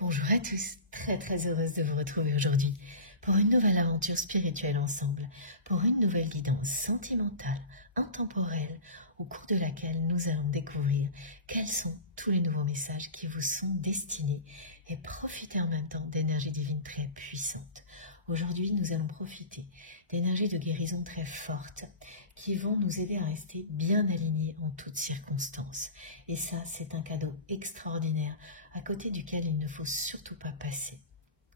Bonjour à tous, très heureuse de vous retrouver aujourd'hui pour une nouvelle aventure spirituelle ensemble, pour une nouvelle guidance sentimentale, intemporelle, au cours de laquelle nous allons découvrir quels sont tous les nouveaux messages qui vous sont destinés et profiter en même temps d'énergies divines très puissantes. Aujourd'hui, nous allons profiter d'énergies de guérison très fortes qui vont nous aider à rester bien alignés en toutes circonstances. Et ça, c'est un cadeau extraordinaire à côté duquel il ne faut surtout pas passer.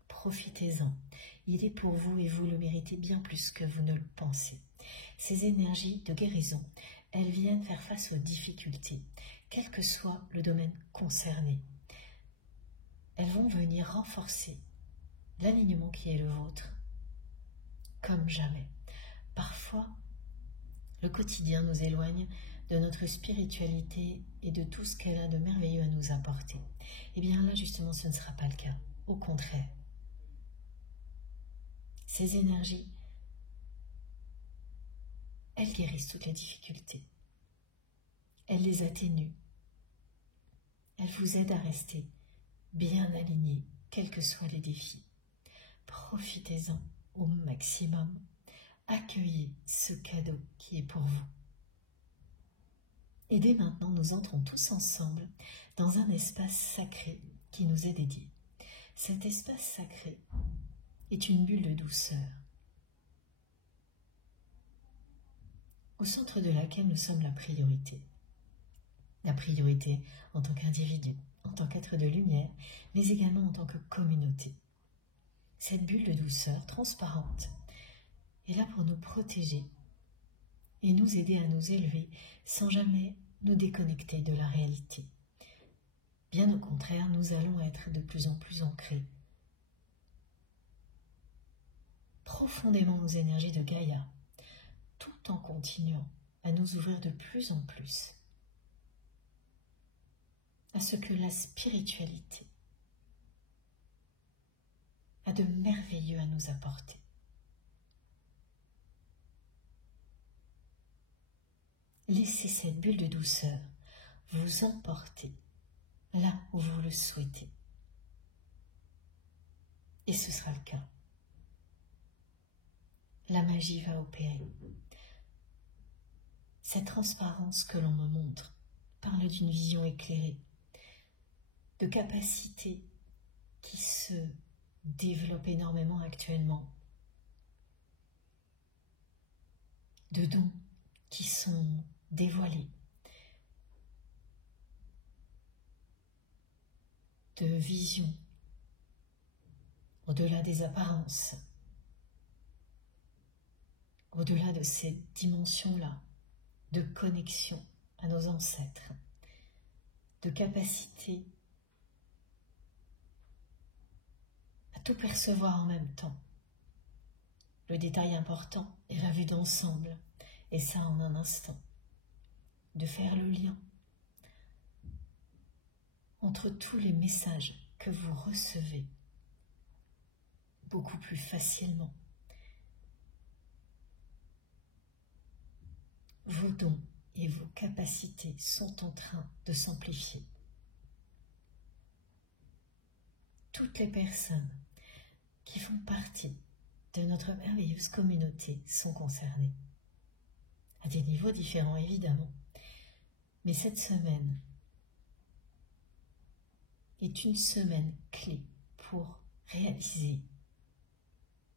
Profitez-en. Il est pour vous et vous le méritez bien plus que vous ne le pensez. Ces énergies de guérison, elles viennent faire face aux difficultés, quel que soit le domaine concerné. Elles vont venir renforcer l'alignement qui est le vôtre, comme jamais. Parfois, le quotidien nous éloigne de notre spiritualité et de tout ce qu'elle a de merveilleux à nous apporter. Et bien là, justement, ce ne sera pas le cas. Au contraire. Ces énergies, elles guérissent toutes les difficultés. Elles les atténuent. Elles vous aident à rester bien alignés, quels que soient les défis. Profitez-en au maximum. Accueillez ce cadeau qui est pour vous. Et dès maintenant, nous entrons tous ensemble dans un espace sacré qui nous est dédié. Cet espace sacré est une bulle de douceur, au centre de laquelle nous sommes la priorité. La priorité en tant qu'individu, en tant qu'être de lumière, mais également en tant que communauté. Cette bulle de douceur transparente est là pour nous protéger et nous aider à nous élever sans jamais nous déconnecter de la réalité. Bien au contraire, nous allons être de plus en plus ancrés profondément aux énergies de Gaïa, tout en continuant à nous ouvrir de plus en plus à ce que la spiritualité a de merveilleux à nous apporter. Laissez cette bulle de douceur vous emporter là où vous le souhaitez. Et ce sera le cas. La magie va opérer. Cette transparence que l'on me montre parle d'une vision éclairée, de capacités qui se développent énormément actuellement, de dons qui sont dévoilés, de visions au-delà des apparences, au-delà de ces dimensions-là, de connexion à nos ancêtres, de capacité à tout percevoir en même temps. Le détail important est la vue d'ensemble, et ça en un instant, de faire le lien entre tous les messages que vous recevez beaucoup plus facilement. Vos dons et vos capacités sont en train de s'amplifier. Toutes les personnes qui font partie de notre merveilleuse communauté sont concernées, à des niveaux différents évidemment. Mais cette semaine est une semaine clé pour réaliser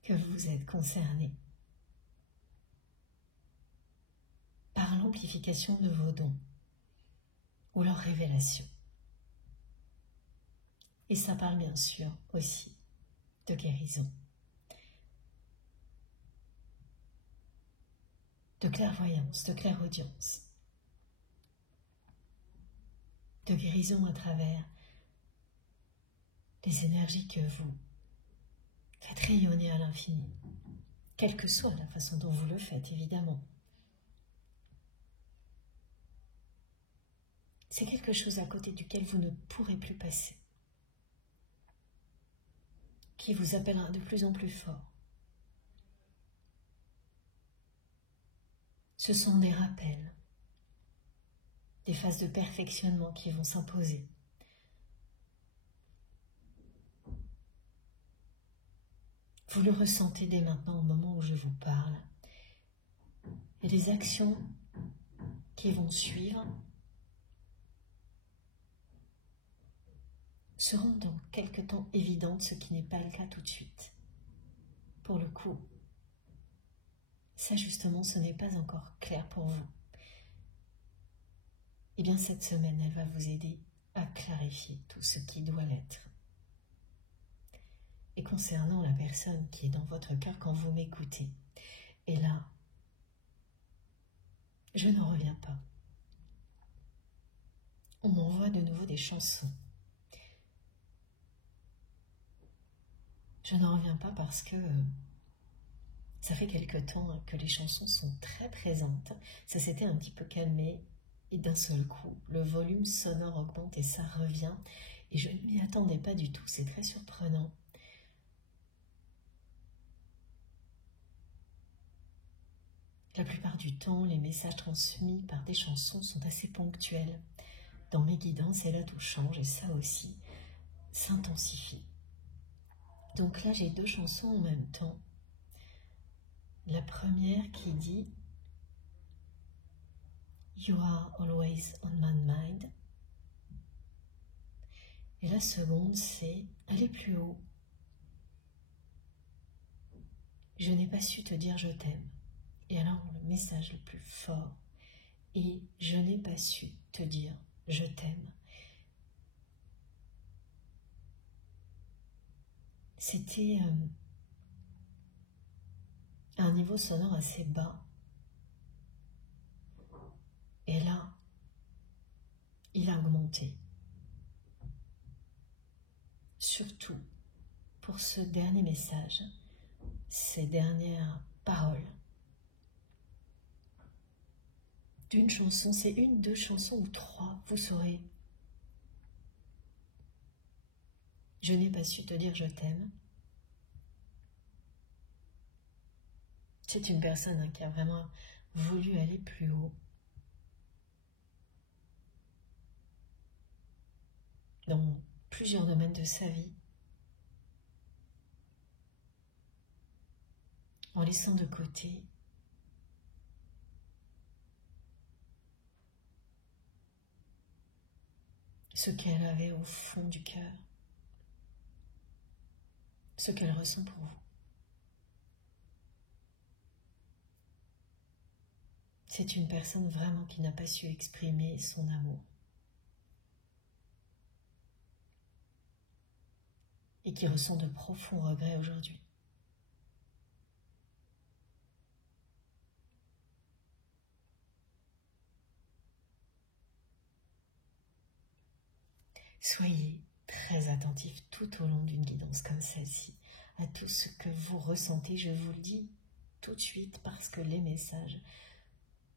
que vous êtes concernés par l'amplification de vos dons ou leur révélation. Et ça parle bien sûr aussi de guérison, de clairvoyance, de clairaudience, de guérison à travers les énergies que vous faites rayonner à l'infini, quelle que soit la façon dont vous le faites, évidemment. C'est quelque chose à côté duquel vous ne pourrez plus passer, qui vous appellera de plus en plus fort. Ce sont des rappels, des phases de perfectionnement qui vont s'imposer. Vous le ressentez dès maintenant au moment où je vous parle. Et les actions qui vont suivre seront dans quelque temps évidentes, ce qui n'est pas le cas tout de suite. Pour le coup, ça justement, ce n'est pas encore clair pour vous. Eh bien, cette semaine, elle va vous aider à clarifier tout ce qui doit l'être. Et concernant la personne qui est dans votre cœur quand vous m'écoutez, et là, je n'en reviens pas. On m'envoie de nouveau des chansons. Je n'en reviens pas parce que ça fait quelque temps que les chansons sont très présentes. Ça s'était un petit peu calmé et d'un seul coup, le volume sonore augmente et ça revient. Et je ne m'y attendais pas du tout, c'est très surprenant. La plupart du temps, les messages transmis par des chansons sont assez ponctuels. Dans mes guidances, et là tout change et ça aussi s'intensifie. Donc là, j'ai deux chansons en même temps. La première qui dit « You are always on my mind ». Et la seconde, c'est « Aller plus haut ». Je n'ai pas su te dire je t'aime. Et alors, le message le plus fort est « Je n'ai pas su te dire je t'aime ». C'était un niveau sonore assez bas. Et là, il a augmenté. Surtout pour ce dernier message, ces dernières paroles. D'une chanson, c'est une, deux chansons ou trois, vous saurez. Je n'ai pas su te dire je t'aime. C'est une personne qui a vraiment voulu aller plus haut. Dans plusieurs domaines de sa vie. En laissant de côté ce qu'elle avait au fond du cœur, ce qu'elle ressent pour vous. C'est une personne vraiment qui n'a pas su exprimer son amour. Et qui ressent de profonds regrets aujourd'hui. Soyez très attentifs tout au long d'une guidance comme celle-ci à tout ce que vous ressentez. Je vous le dis tout de suite parce que les messages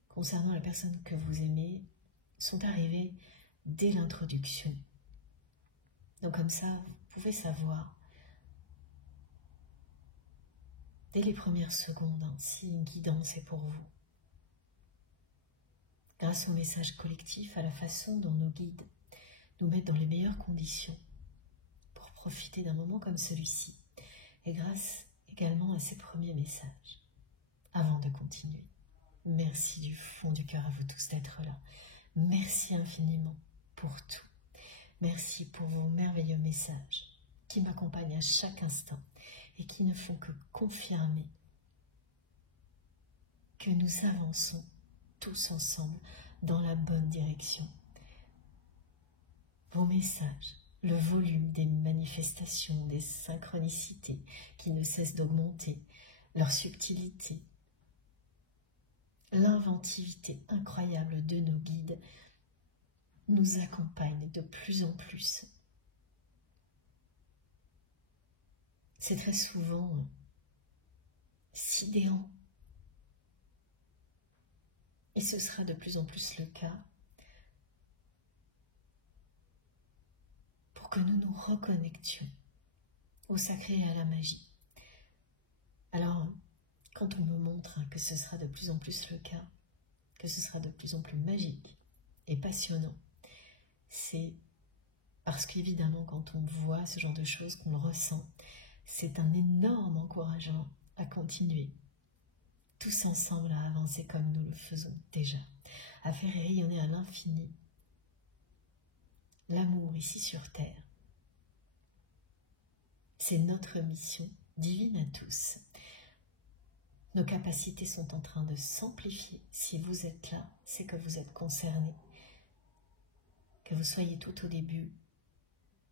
concernant la personne que vous aimez sont arrivés dès l'introduction. Donc comme ça, vous pouvez savoir dès les premières secondes si une guidance est pour vous. Grâce au message collectif, à la façon dont nos guides nous mettent dans les meilleures conditions pour profiter d'un moment comme celui-ci. Et grâce également à ces premiers messages. Avant de continuer, merci du fond du cœur à vous tous d'être là. Merci infiniment pour tout. Merci pour vos merveilleux messages qui m'accompagnent à chaque instant et qui ne font que confirmer que nous avançons tous ensemble dans la bonne direction. Vos messages, le volume des manifestations, des synchronicités qui ne cessent d'augmenter, leur subtilité, l'inventivité incroyable de nos guides nous accompagnent de plus en plus. C'est très souvent sidérant. Et ce sera de plus en plus le cas pour que nous nous reconnections au sacré et à la magie. Alors, quand on me montre que ce sera de plus en plus le cas, que ce sera de plus en plus magique et passionnant, c'est parce qu'évidemment, quand on voit ce genre de choses, qu'on le ressent, C'est un énorme encouragement à continuer, tous ensemble à avancer comme nous le faisons déjà, à faire rayonner à l'infini l'amour ici sur Terre. C'est notre mission divine à tous. Nos capacités sont en train de s'amplifier. Si vous êtes là, c'est que vous êtes concernés. Que vous soyez tout au début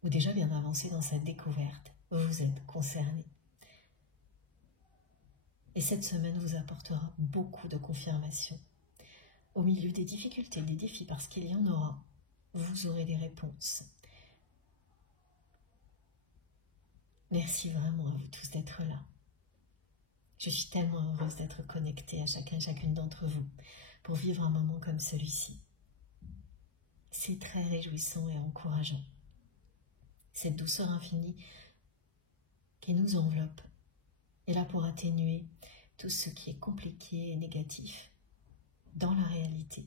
ou déjà bien avancé dans cette découverte, vous êtes concernés. Et cette semaine vous apportera beaucoup de confirmations. Au milieu des difficultés, des défis, parce qu'il y en aura, vous aurez des réponses. Merci vraiment à vous tous d'être là. Je suis tellement heureuse d'être connectée à chacun et chacune d'entre vous pour vivre un moment comme celui-ci. C'est très réjouissant et encourageant. Cette douceur infinie qui nous enveloppe est là pour atténuer tout ce qui est compliqué et négatif dans la réalité,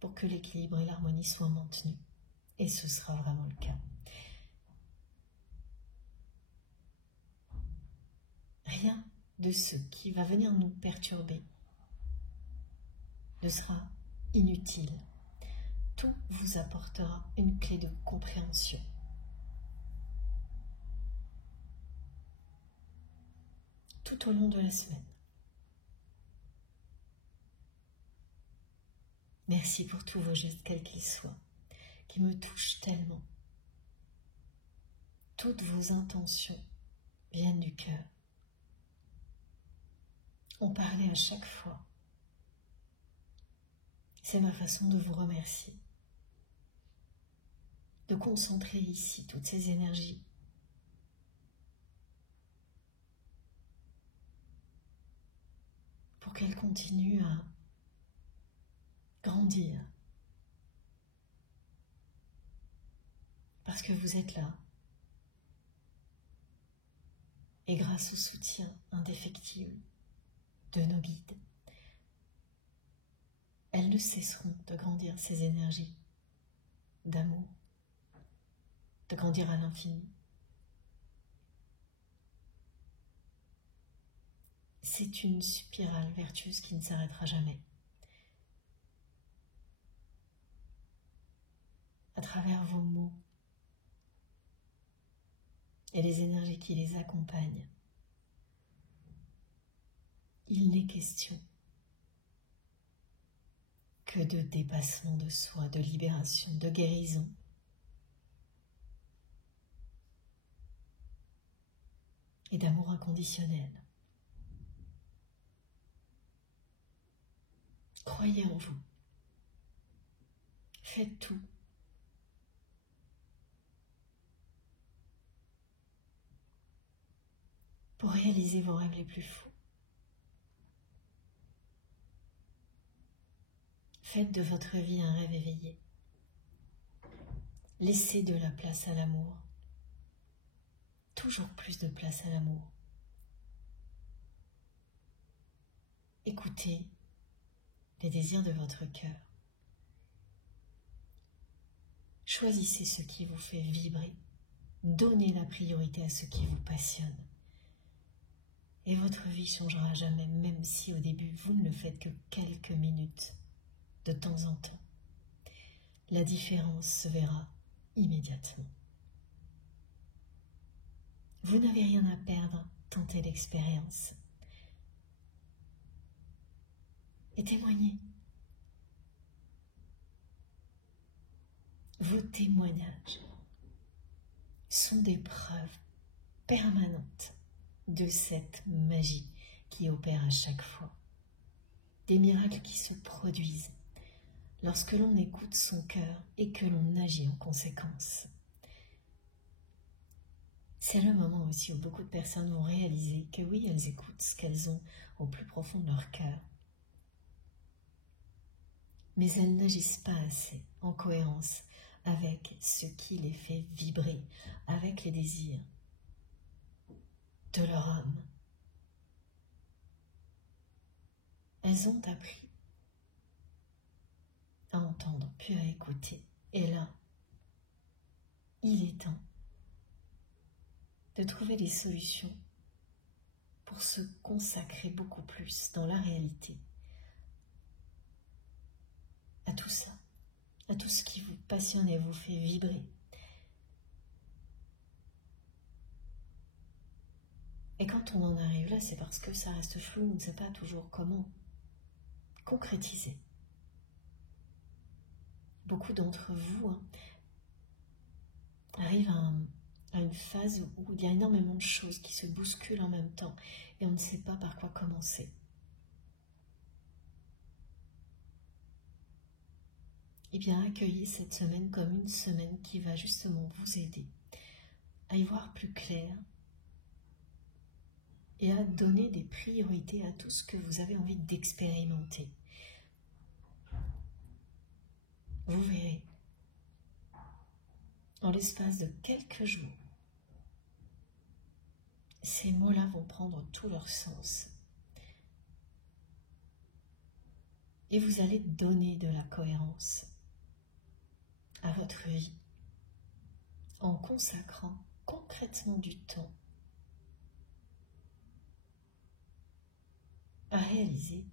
pour que l'équilibre et l'harmonie soient maintenus. Et ce sera vraiment le cas. Rien de ce qui va venir nous perturber ne sera inutile. Tout vous apportera une clé de compréhension. Tout au long de la semaine. Merci pour tous vos gestes, quels qu'ils soient, qui me touchent tellement. Toutes vos intentions viennent du cœur. On parlait à chaque fois. C'est ma façon de vous remercier. De concentrer ici toutes ces énergies. Pour qu'elles continuent à grandir. Parce que vous êtes là. Et grâce au soutien indéfectible de nos guides, elles ne cesseront de grandir, ces énergies d'amour, de grandir à l'infini. C'est une spirale vertueuse qui ne s'arrêtera jamais. À travers vos mots et les énergies qui les accompagnent, il n'est question que de dépassement de soi, de libération, de guérison. Et d'amour inconditionnel. Croyez en vous. Faites tout. Pour réaliser vos rêves les plus fous. Faites de votre vie un rêve éveillé. Laissez de la place à l'amour. Toujours plus de place à l'amour. Écoutez les désirs de votre cœur. Choisissez ce qui vous fait vibrer. Donnez la priorité à ce qui vous passionne. Et votre vie changera à jamais, même si au début vous ne le faites que quelques minutes, de temps en temps. La différence se verra immédiatement. Vous n'avez rien à perdre, tentez l'expérience. Et témoignez. Vos témoignages sont des preuves permanentes de cette magie qui opère à chaque fois. Des miracles qui se produisent lorsque l'on écoute son cœur et que l'on agit en conséquence. C'est le moment aussi où beaucoup de personnes vont réaliser que oui, elles écoutent ce qu'elles ont au plus profond de leur cœur. Mais elles n'agissent pas assez en cohérence avec ce qui les fait vibrer, avec les désirs de leur âme. Elles ont appris à entendre, puis à écouter. Et là, il est temps de trouver des solutions pour se consacrer beaucoup plus dans la réalité à tout ça, à tout ce qui vous passionne et vous fait vibrer. Et quand on en arrive là, c'est parce que ça reste flou, on ne sait pas toujours comment concrétiser. Beaucoup d'entre vous arrivent à une phase où il y a énormément de choses qui se bousculent en même temps et on ne sait pas par quoi commencer. Eh bien, accueillez cette semaine comme une semaine qui va justement vous aider à y voir plus clair et à donner des priorités à tout ce que vous avez envie d'expérimenter. Vous verrez, en l'espace de quelques jours, ces mots-là vont prendre tout leur sens. Et vous allez donner de la cohérence à votre vie en consacrant concrètement du temps à réaliser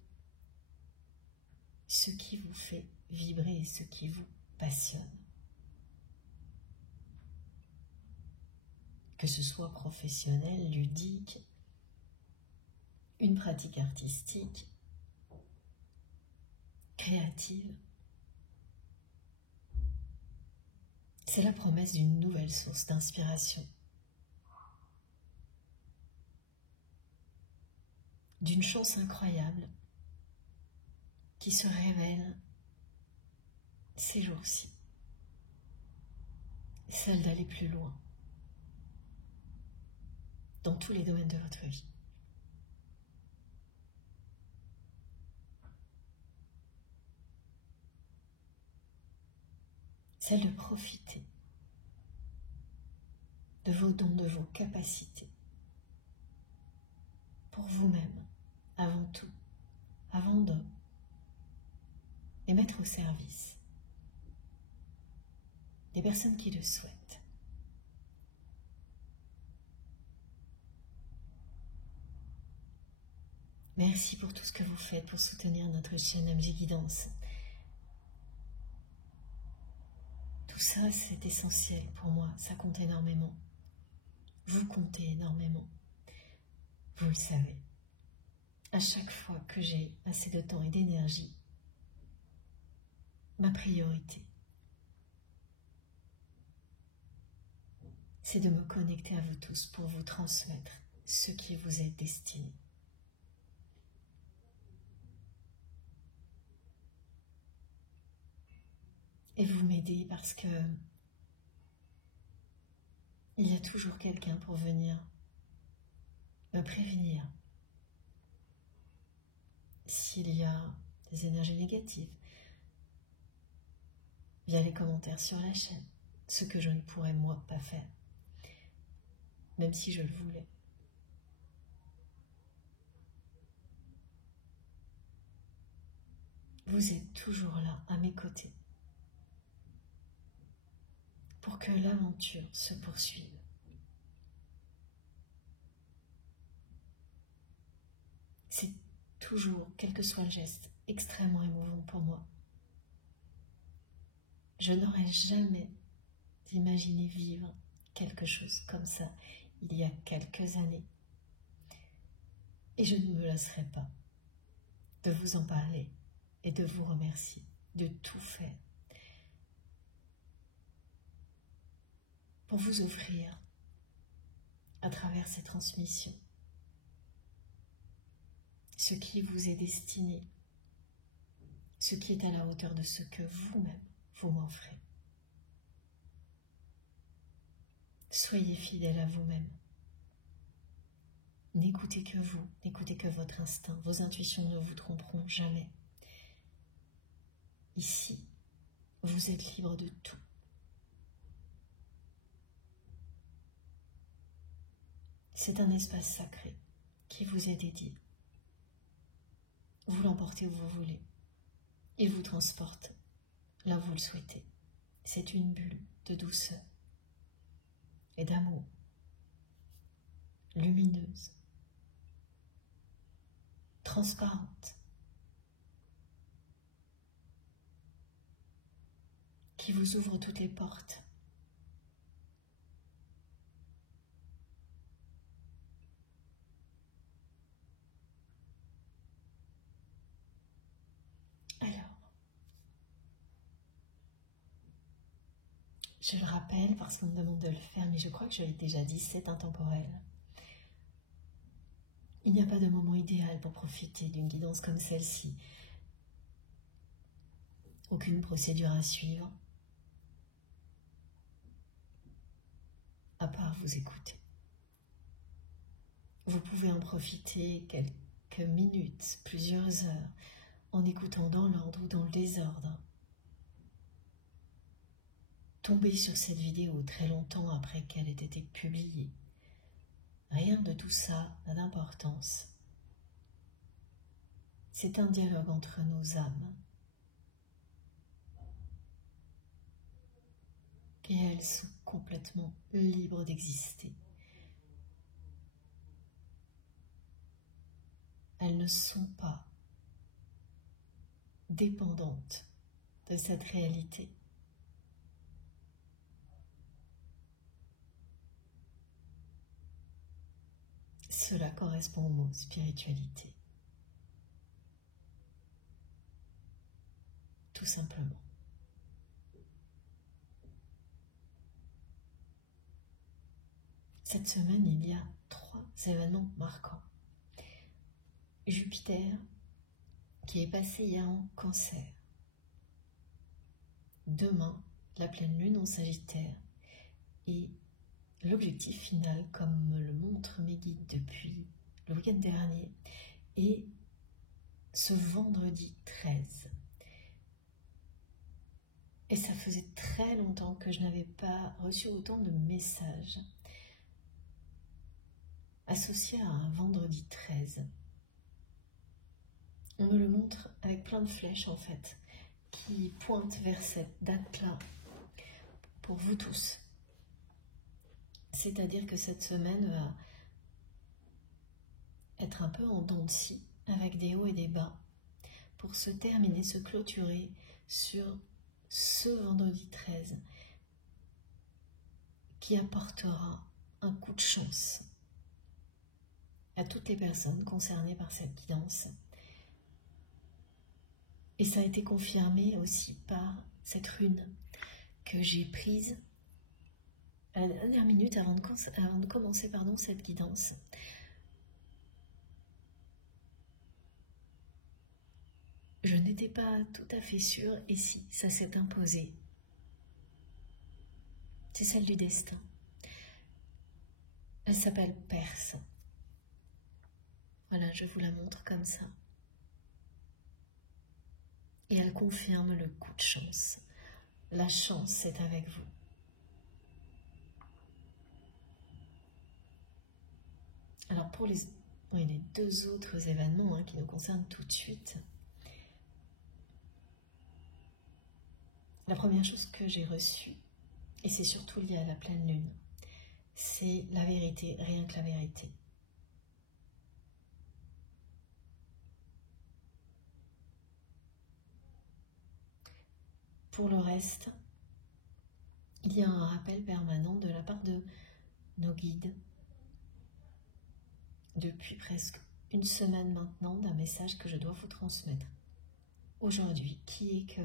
ce qui vous fait vibrer et ce qui vous passionne. Que ce soit professionnel, ludique, une pratique artistique, créative. C'est la promesse d'une nouvelle source d'inspiration, d'une chance incroyable qui se révèle ces jours-ci, celle d'aller plus loin dans tous les domaines de votre vie. Celle de profiter de vos dons, de vos capacités, pour vous-même, avant tout, avant d'eux, et mettre au service des personnes qui le souhaitent. Merci pour tout ce que vous faites pour soutenir notre chaîne MJ Guidance. Tout ça, c'est essentiel pour moi, ça compte énormément. Vous comptez énormément. Vous le savez. À chaque fois que j'ai assez de temps et d'énergie, ma priorité, c'est de me connecter à vous tous pour vous transmettre ce qui vous est destiné. Et vous m'aidez parce que il y a toujours quelqu'un pour venir me prévenir s'il y a des énergies négatives via les commentaires sur la chaîne, ce que je ne pourrais moi pas faire, même si je le voulais. Vous êtes toujours là, à mes côtés, pour que l'aventure se poursuive. C'est toujours, quel que soit le geste, extrêmement émouvant pour moi. Je n'aurais jamais imaginé vivre quelque chose comme ça il y a quelques années. Et je ne me lasserai pas de vous en parler et de vous remercier de tout faire pour vous offrir, à travers ces transmissions, ce qui vous est destiné, ce qui est à la hauteur de ce que vous-même vous m'offrez. Soyez fidèle à vous-même. N'écoutez que vous, n'écoutez que votre instinct. Vos intuitions ne vous tromperont jamais. Ici, vous êtes libre de tout. C'est un espace sacré qui vous est dédié. Vous l'emportez où vous voulez. Il vous transporte là où vous le souhaitez. C'est une bulle de douceur et d'amour. lumineuse, transparente, qui vous ouvre toutes les portes. Alors, je le rappelle parce qu'on me demande de le faire, mais je crois que je l'ai déjà dit, c'est intemporel. Il n'y a pas de moment idéal pour profiter d'une guidance comme celle-ci. Aucune procédure à suivre, à part vous écouter. Vous pouvez en profiter quelques minutes, plusieurs heures, en écoutant dans l'ordre ou dans le désordre. Tombez sur cette vidéo très longtemps après qu'elle ait été publiée. Rien de tout ça n'a d'importance. C'est un dialogue entre nos âmes. Et elles sont complètement libres d'exister. Elles ne sont pas dépendantes de cette réalité. Cela correspond au mot spiritualité. Tout simplement. Cette semaine, il y a 3 événements marquants. Jupiter, qui est passé hier en Cancer. Demain, la pleine lune en Sagittaire. Et l'objectif final, comme me le montrent mes guides depuis le week-end dernier, est ce vendredi 13. Et ça faisait très longtemps que je n'avais pas reçu autant de messages associés à un vendredi 13. On me le montre avec plein de flèches en fait, qui pointent vers cette date-là pour vous tous. C'est-à-dire que cette semaine va être un peu en dents de scie, avec des hauts et des bas, pour se terminer, se clôturer sur ce vendredi 13, qui apportera un coup de chance à toutes les personnes concernées par cette guidance. Et ça a été confirmé aussi par cette rune que j'ai prise à la dernière minute avant de commencer cette guidance. Je n'étais pas tout à fait sûre, et si, ça s'est imposé. C'est celle du destin. Elle s'appelle Perse. Voilà, je vous la montre comme ça. Et elle confirme le coup de chance. La chance est avec vous. Alors pour les 2 autres événements qui nous concernent tout de suite. La première chose que j'ai reçue, et c'est surtout lié à la pleine lune, c'est la vérité, rien que la vérité. Pour le reste, il y a un rappel permanent de la part de nos guides, depuis presque une semaine maintenant, d'un message que je dois vous transmettre aujourd'hui, qui est que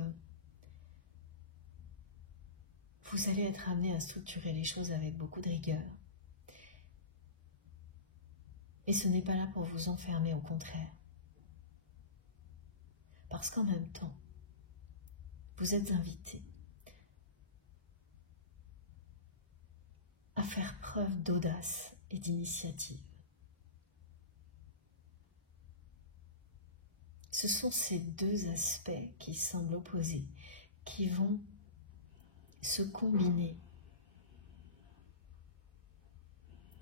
vous allez être amené à structurer les choses avec beaucoup de rigueur. Et ce n'est pas là pour vous enfermer, au contraire. Parce qu'en même temps, vous êtes invité à faire preuve d'audace et d'initiative. Ce sont ces 2 aspects qui semblent opposés, qui vont se combiner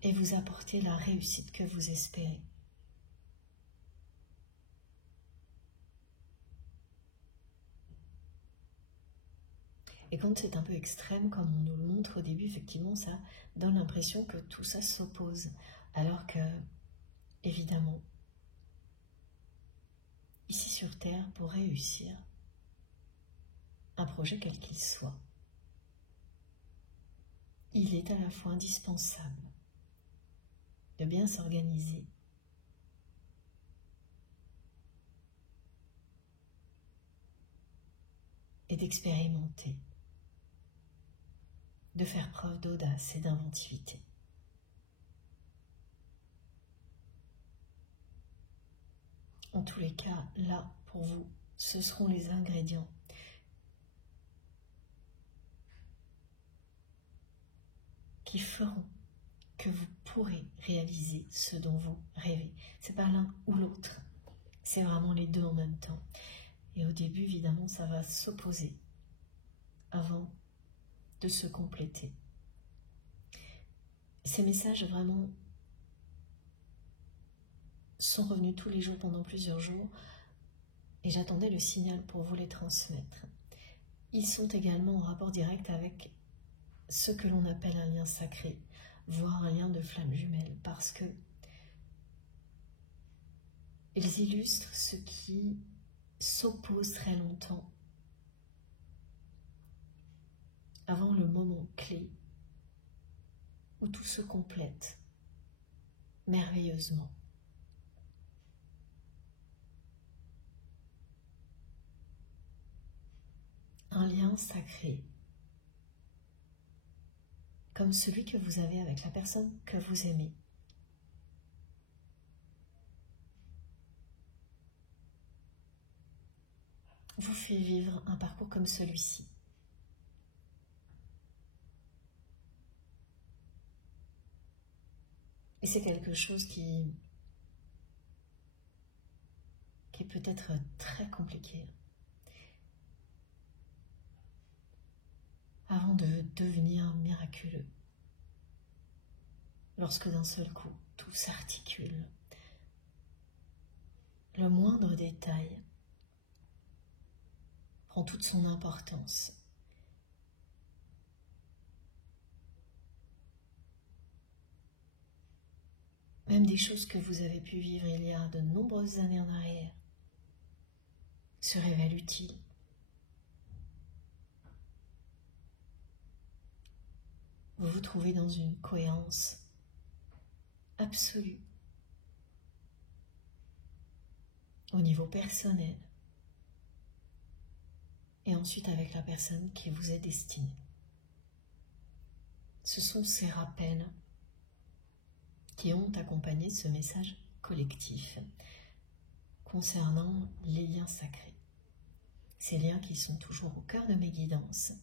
et vous apporter la réussite que vous espérez. Et quand c'est un peu extrême, comme on nous le montre au début, effectivement, ça donne l'impression que tout ça s'oppose Alors que, évidemment, ici sur Terre, pour réussir un projet quel qu'il soit, il est à la fois indispensable de bien s'organiser et d'expérimenter, de faire preuve d'audace et d'inventivité. En tous les cas, là, pour vous, ce seront les ingrédients qui feront que vous pourrez réaliser ce dont vous rêvez. C'est pas l'un ou l'autre, c'est vraiment les deux en même temps. Et au début, évidemment, ça va s'opposer avant de se compléter. Ces messages vraiment sont revenus tous les jours pendant plusieurs jours et j'attendais le signal pour vous les transmettre. Ils sont également en rapport direct avec ce que l'on appelle un lien sacré, voire un lien de flamme jumelle, parce que ils illustrent ce qui s'oppose très longtemps avant le moment clé où tout se complète merveilleusement. Un lien sacré, comme celui que vous avez avec la personne que vous aimez. Vous fait vivre un parcours comme celui-ci. Et c'est quelque chose qui peut être très compliqué avant de devenir miraculeux. Lorsque d'un seul coup, tout s'articule. Le moindre détail prend toute son importance. Même des choses que vous avez pu vivre il y a de nombreuses années en arrière se révèlent utiles. Vous vous trouvez dans une cohérence absolue au niveau personnel et ensuite avec la personne qui vous est destinée. Ce sont ces rappels qui ont accompagné ce message collectif concernant les liens sacrés. Ces liens qui sont toujours au cœur de mes guidances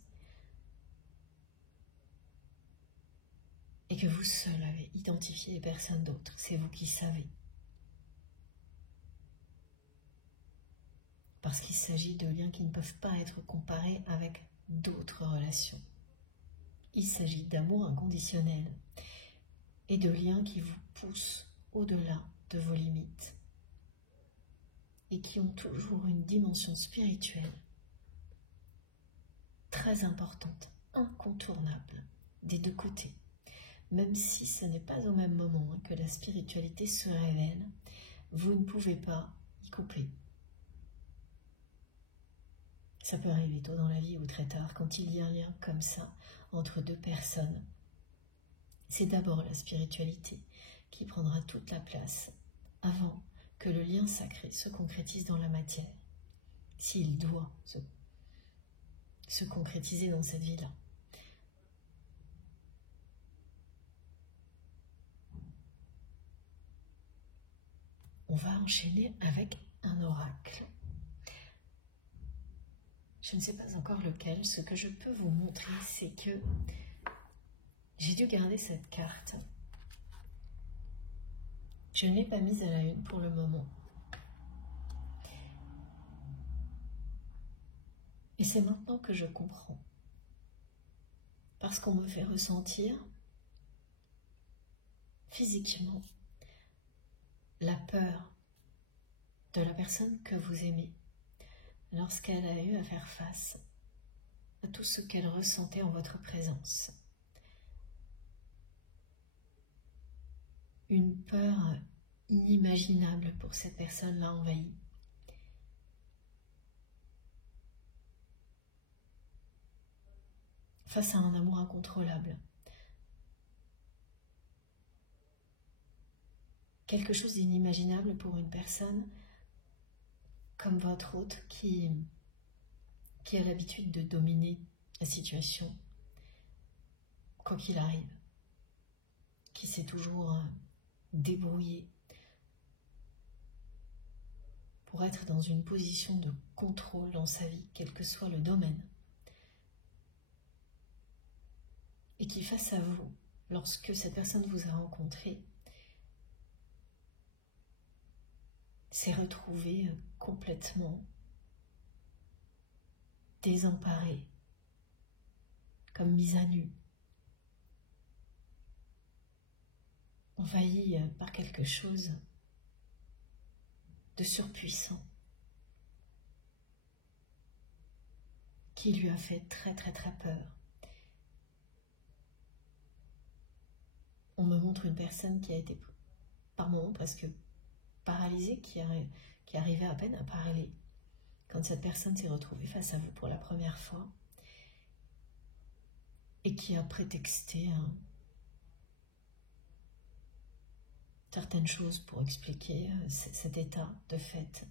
et que vous seul avez identifié et personne d'autre. C'est vous qui savez. Parce qu'il s'agit de liens qui ne peuvent pas être comparés avec d'autres relations. Il s'agit d'amour inconditionnel et de liens qui vous poussent au-delà de vos limites et qui ont toujours une dimension spirituelle très importante, incontournable, des deux côtés. Même si ce n'est pas au même moment que la spiritualité se révèle, vous ne pouvez pas y couper. Ça peut arriver tôt dans la vie ou très tard, quand il y a un lien comme ça entre deux personnes. C'est d'abord la spiritualité qui prendra toute la place avant que le lien sacré se concrétise dans la matière, s'il doit se concrétiser dans cette vie-là. On va enchaîner avec un oracle. Je ne sais pas encore lequel. Ce que je peux vous montrer, c'est que j'ai dû garder cette carte. Je ne l'ai pas mise à la une pour le moment. Et c'est maintenant que je comprends. Parce qu'on me fait ressentir physiquement la peur de la personne que vous aimez lorsqu'elle a eu à faire face à tout ce qu'elle ressentait en votre présence. une peur inimaginable pour cette personne l'a envahi. Face à un amour incontrôlable. Quelque chose d'inimaginable pour une personne comme votre hôte qui a l'habitude de dominer la situation, quoi qu'il arrive, qui s'est toujours débrouillé pour être dans une position de contrôle dans sa vie, quel que soit le domaine, et qui, face à vous, lorsque cette personne vous a rencontré, s'est retrouvé complètement désemparé, comme mise à nu, envahi par quelque chose de surpuissant qui lui a fait très très très peur. On me montre une personne qui a été par moments presque paralysée, qui arrivait à peine à parler quand cette personne s'est retrouvée face à vous pour la première fois et qui a prétexté certaines choses pour expliquer cet état de fait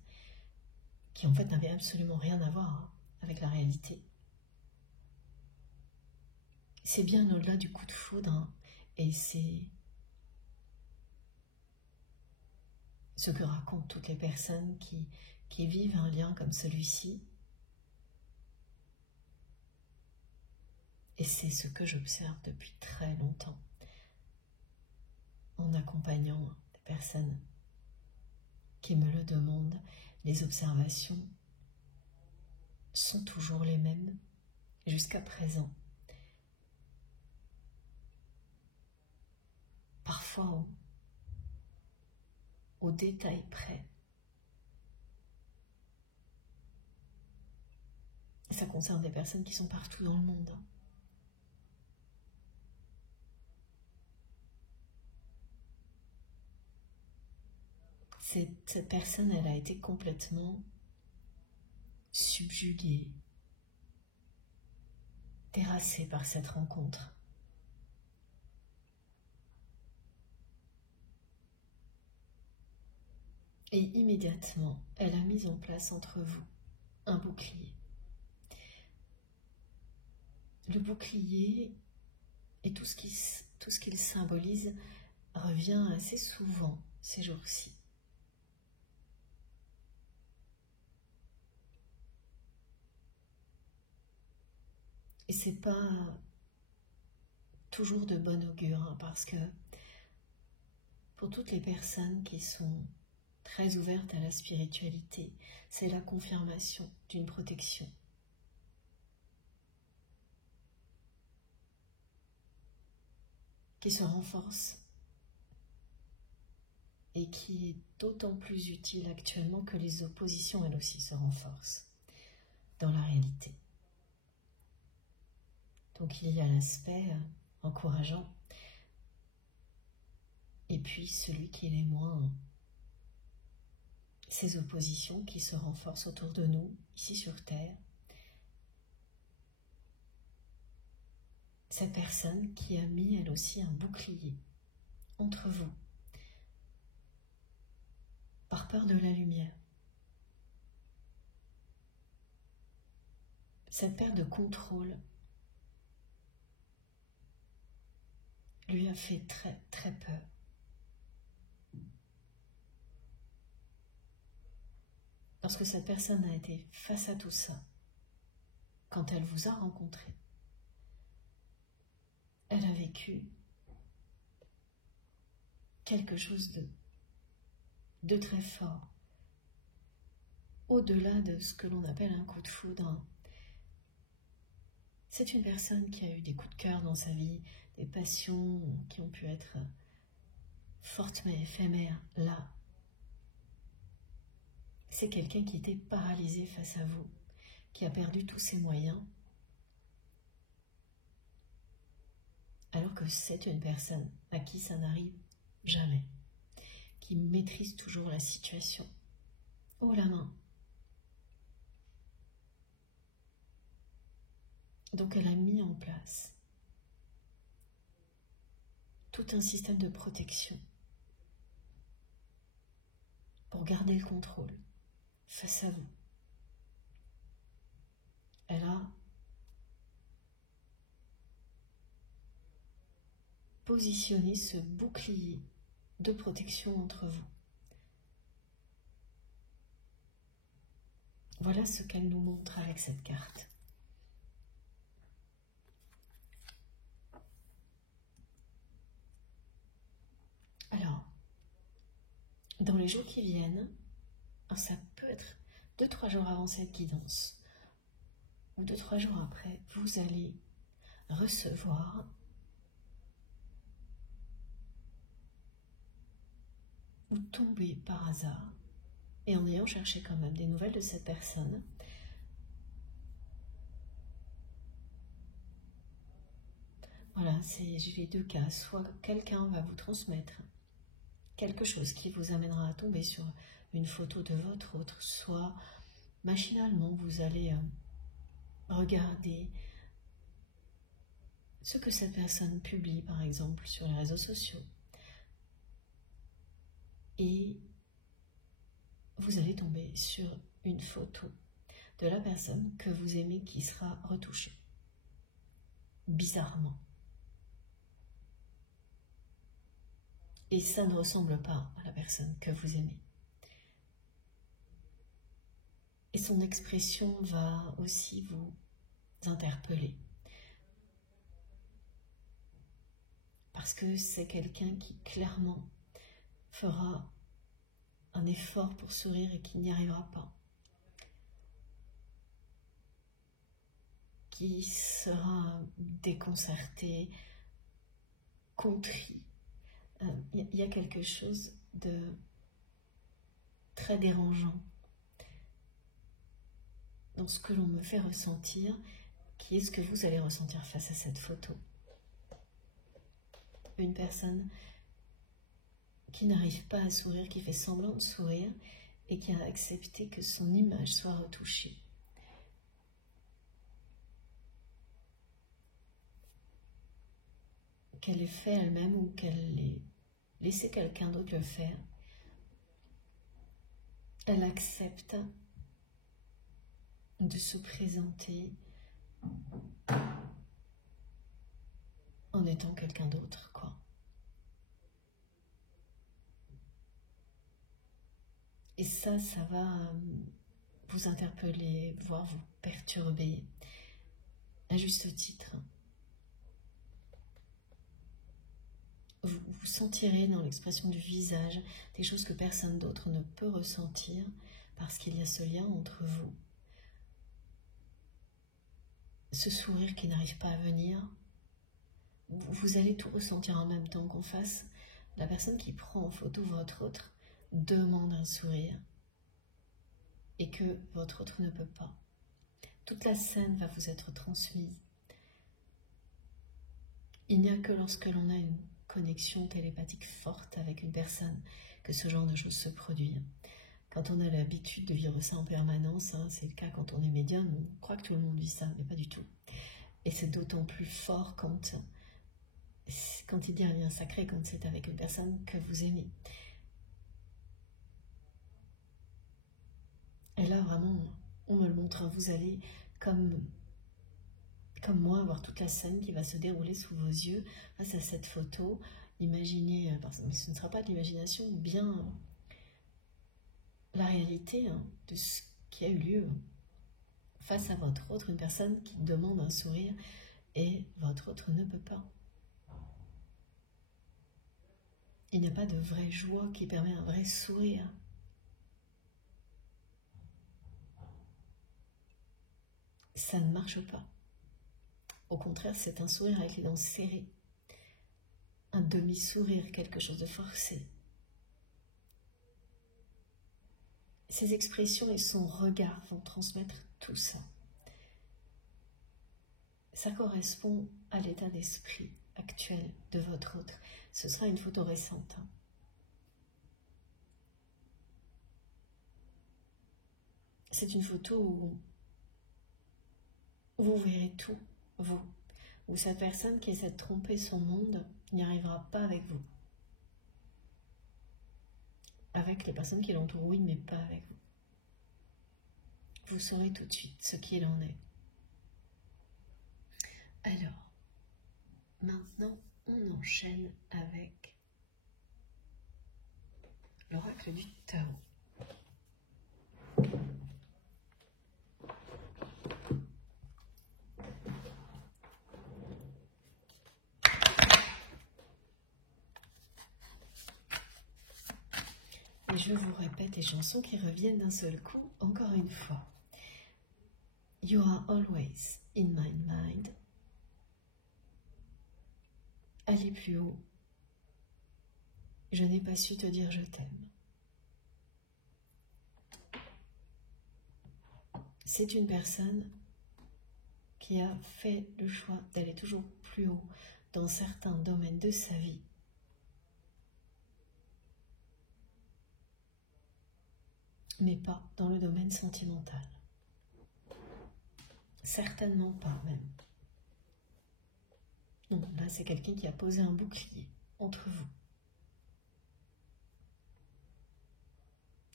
qui en fait n'avait absolument rien à voir avec la réalité. C'est bien au-delà du coup de foudre et c'est ce que racontent toutes les personnes qui vivent un lien comme celui-ci. Et c'est ce que j'observe depuis très longtemps en accompagnant des personnes qui me le demandent. Les observations sont toujours les mêmes jusqu'à présent. Parfois au détail près. Et ça concerne des personnes qui sont partout dans le monde. Cette personne, elle a été complètement subjuguée, terrassée par cette rencontre. Et immédiatement, elle a mis en place entre vous un bouclier. Le bouclier et tout ce qu'il symbolise revient assez souvent ces jours-ci. Et c'est pas toujours de bon augure, parce que pour toutes les personnes qui sont très ouvertes à la spiritualité, c'est la confirmation d'une protection. Qui se renforce et qui est d'autant plus utile actuellement que les oppositions, elles aussi, se renforcent dans la réalité. Donc il y a l'aspect encourageant et puis celui qui l'est moins, ces oppositions qui se renforcent autour de nous, ici sur Terre. Cette personne qui a mis elle aussi un bouclier entre vous, par peur de la lumière. Cette perte de contrôle lui a fait très très peur. Lorsque cette personne a été face à tout ça, quand elle vous a rencontré, elle a vécu quelque chose de très fort, au-delà de ce que l'on appelle un coup de foudre. C'est une personne qui a eu des coups de cœur dans sa vie, des passions qui ont pu être fortes mais éphémères. Là, c'est quelqu'un qui était paralysé face à vous, qui a perdu tous ses moyens, alors que c'est une personne à qui ça n'arrive jamais, qui maîtrise toujours la situation haut la main. Donc elle a mis en place tout un système de protection pour garder le contrôle face à vous. Elle a positionné ce bouclier de protection entre vous. Voilà ce qu'elle nous montre avec cette carte. Alors, dans les jours qui viennent, ça peut être 2-3 jours avant cette guidance, ou 2-3 jours après, vous allez recevoir ou tomber par hasard, et en ayant cherché quand même des nouvelles de cette personne, voilà, j'ai les deux cas. Soit quelqu'un va vous transmettre quelque chose qui vous amènera à tomber sur une photo de votre autre, soit machinalement vous allez regarder ce que cette personne publie par exemple sur les réseaux sociaux et vous allez tomber sur une photo de la personne que vous aimez qui sera retouchée bizarrement. Et ça ne ressemble pas à la personne que vous aimez. Et son expression va aussi vous interpeller. Parce que c'est quelqu'un qui clairement fera un effort pour sourire et qui n'y arrivera pas. Qui sera déconcerté, contrit. Il y a quelque chose de très dérangeant dans ce que l'on me fait ressentir, qui est ce que vous allez ressentir face à cette photo. Une personne qui n'arrive pas à sourire, qui fait semblant de sourire et qui a accepté que son image soit retouchée. Qu'elle ait fait elle-même ou qu'elle ait laissé quelqu'un d'autre le faire, elle accepte de se présenter en étant quelqu'un d'autre, quoi. Et ça va vous interpeller, voire vous perturber, à juste titre. Vous sentirez dans l'expression du visage des choses que personne d'autre ne peut ressentir parce qu'il y a ce lien entre vous. Ce sourire qui n'arrive pas à venir, vous allez tout ressentir en même temps qu'en face. La personne qui prend en photo votre autre demande un sourire et que votre autre ne peut pas. Toute la scène va vous être transmise. Il n'y a que lorsque l'on a une connexion télépathique forte avec une personne que ce genre de choses se produit. Quand on a l'habitude de vivre ça en permanence, c'est le cas quand on est médium, on croit que tout le monde vit ça, mais pas du tout. Et c'est d'autant plus fort quand il y a un lien sacré, quand c'est avec une personne que vous aimez. Et là, vraiment, on me le montre, vous allez, comme moi, avoir toute la scène qui va se dérouler sous vos yeux face à cette photo. Imaginez, mais ce ne sera pas de l'imagination, bien la réalité de ce qui a eu lieu face à votre autre, une personne qui demande un sourire et votre autre ne peut pas. Il n'y a pas de vraie joie qui permet un vrai sourire. Ça ne marche pas. Au contraire, c'est un sourire avec les dents serrées, un demi-sourire, quelque chose de forcé. Ses expressions et son regard vont transmettre tout ça. Ça correspond à l'état d'esprit actuelle de votre autre. Ce sera une photo récente. C'est une photo où vous verrez tout, vous. Où cette personne qui essaie de tromper son monde n'y arrivera pas avec vous. Avec les personnes qui l'entourent, oui, mais pas avec vous. Vous saurez tout de suite ce qu'il en est. Alors, maintenant, on enchaîne avec l'oracle du Tao. Et je vous répète les chansons qui reviennent d'un seul coup, encore une fois. You are always in my mind. Allez plus haut. Je n'ai pas su te dire je t'aime. C'est une personne qui a fait le choix d'aller toujours plus haut dans certains domaines de sa vie. Mais pas dans le domaine sentimental. Certainement pas même. Non, là c'est quelqu'un qui a posé un bouclier entre vous.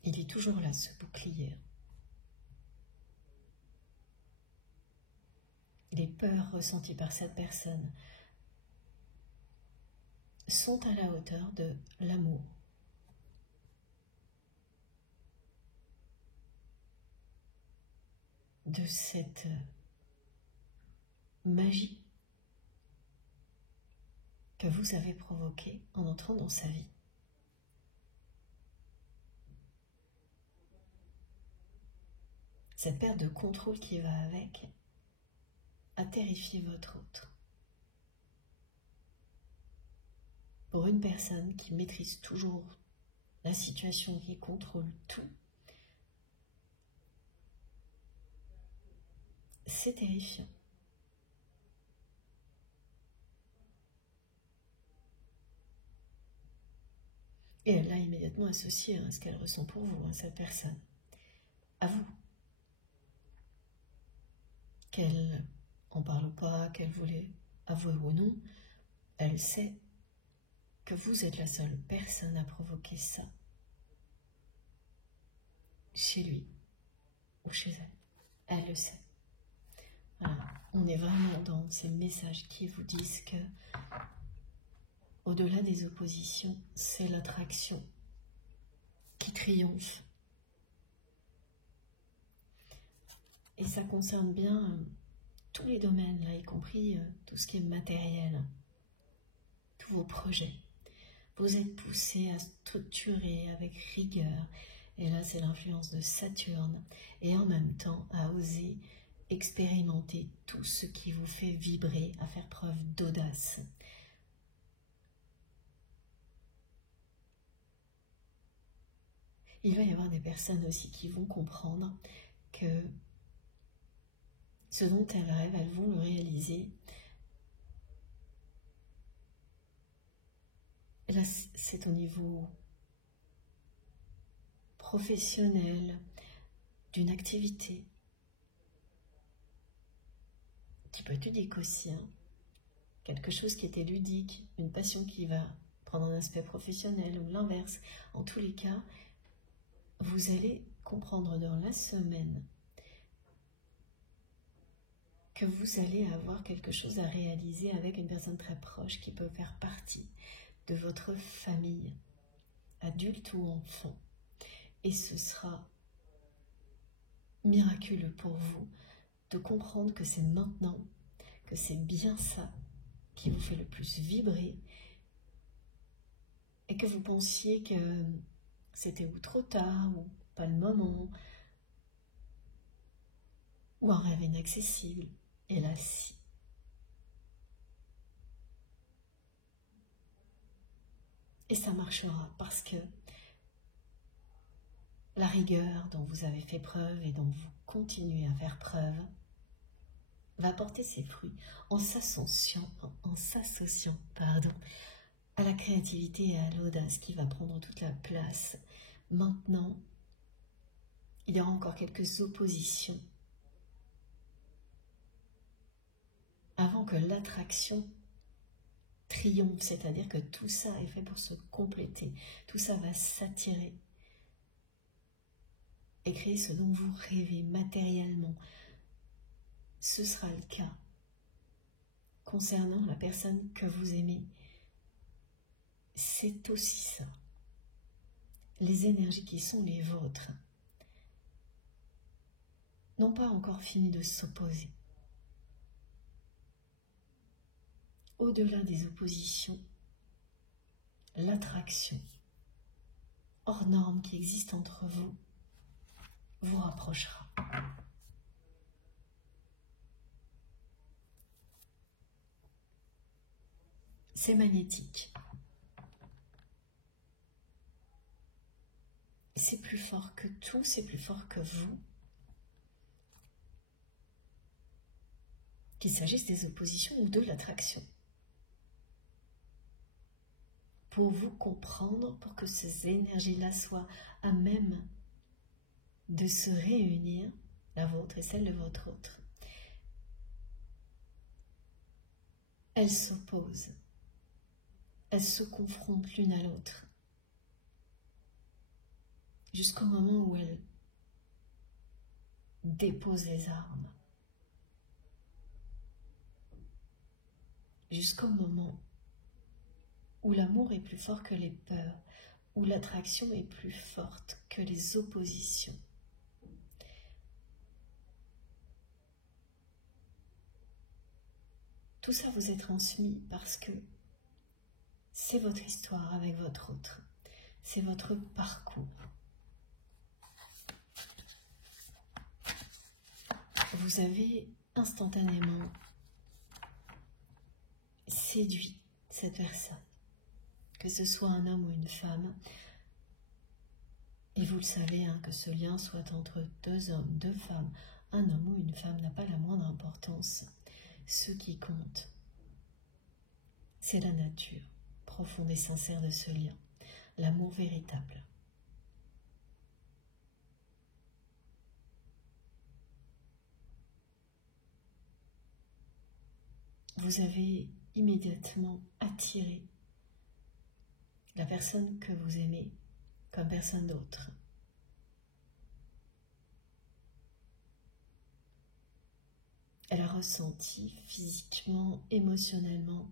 Il est toujours là, ce bouclier. Les peurs ressenties par cette personne sont à la hauteur de l'amour. De cette magie que vous avez provoquée en entrant dans sa vie. Cette perte de contrôle qui va avec a terrifié votre autre. Pour une personne qui maîtrise toujours la situation, qui contrôle tout, c'est terrifiant. Et elle l'a immédiatement associé à ce qu'elle ressent pour vous, cette personne. À vous. Qu'elle en parle ou pas, qu'elle voulait avouer ou non, elle sait que vous êtes la seule personne à provoquer ça chez lui ou chez elle. Elle le sait. Voilà. On est vraiment dans ces messages qui vous disent que au-delà des oppositions, c'est l'attraction qui triomphe. Et ça concerne bien tous les domaines, là, y compris tout ce qui est matériel, tous vos projets. Vous êtes poussé à structurer avec rigueur, et là c'est l'influence de Saturne, et en même temps à oser expérimenter tout ce qui vous fait vibrer, à faire preuve d'audace. Il va y avoir des personnes aussi qui vont comprendre que ce dont elles rêvent, elles vont le réaliser. Et là, c'est au niveau professionnel, d'une activité, qui peut être ludique aussi, hein. Quelque chose qui était ludique, une passion qui va prendre un aspect professionnel ou l'inverse. En tous les cas, vous allez comprendre dans la semaine que vous allez avoir quelque chose à réaliser avec une personne très proche qui peut faire partie de votre famille, adulte ou enfant. Et ce sera miraculeux pour vous de comprendre que c'est maintenant, que c'est bien ça qui vous fait le plus vibrer et que vous pensiez que c'était ou trop tard ou pas le moment ou un rêve inaccessible. Et là, si. Et ça marchera parce que la rigueur dont vous avez fait preuve et dont vous continuez à faire preuve va porter ses fruits en s'associant, pardon, à la créativité et à l'audace qui va prendre toute la place. Maintenant, il y aura encore quelques oppositions avant que l'attraction triomphe, c'est-à-dire que tout ça est fait pour se compléter, tout ça va s'attirer et créer ce dont vous rêvez matériellement. Ce sera le cas concernant la personne que vous aimez. C'est aussi ça. Les énergies qui sont les vôtres n'ont pas encore fini de s'opposer. Au-delà des oppositions, l'attraction hors norme qui existe entre vous vous rapprochera. C'est magnétique. C'est plus fort que tout, c'est plus fort que vous. Qu'il s'agisse des oppositions ou de l'attraction. Pour vous comprendre, pour que ces énergies-là soient à même de se réunir, la vôtre et celle de votre autre. Elles s'opposent. Elles se confrontent l'une à l'autre. Jusqu'au moment où elles déposent les armes. Jusqu'au moment où l'amour est plus fort que les peurs, où l'attraction est plus forte que les oppositions. Tout ça vous est transmis parce que c'est votre histoire avec votre autre. C'est votre parcours. Vous avez instantanément séduit cette personne, que ce soit un homme ou une femme. Et vous le savez, hein, que ce lien soit entre deux hommes, deux femmes, un homme ou une femme n'a pas la moindre importance. Ce qui compte, c'est la nature profonde et sincère de ce lien, l'amour véritable. Vous avez immédiatement attiré la personne que vous aimez comme personne d'autre. Elle a ressenti physiquement, émotionnellement,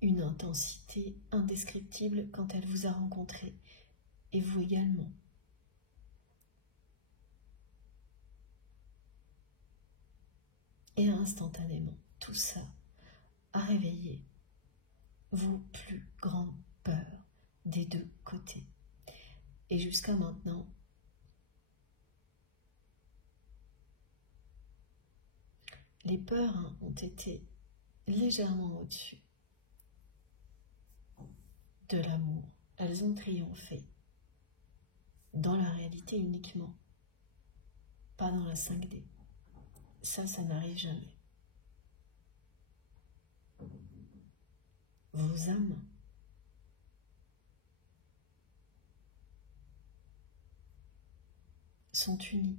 une intensité indescriptible quand elle vous a rencontré, et vous également. Et instantanément, tout ça a réveillé vos plus grandes peurs des deux côtés. Et jusqu'à maintenant, les peurs ont été légèrement au-dessus de l'amour. Elles ont triomphé dans la réalité uniquement, pas dans la 5D. Ça n'arrive jamais. Vos âmes sont unies.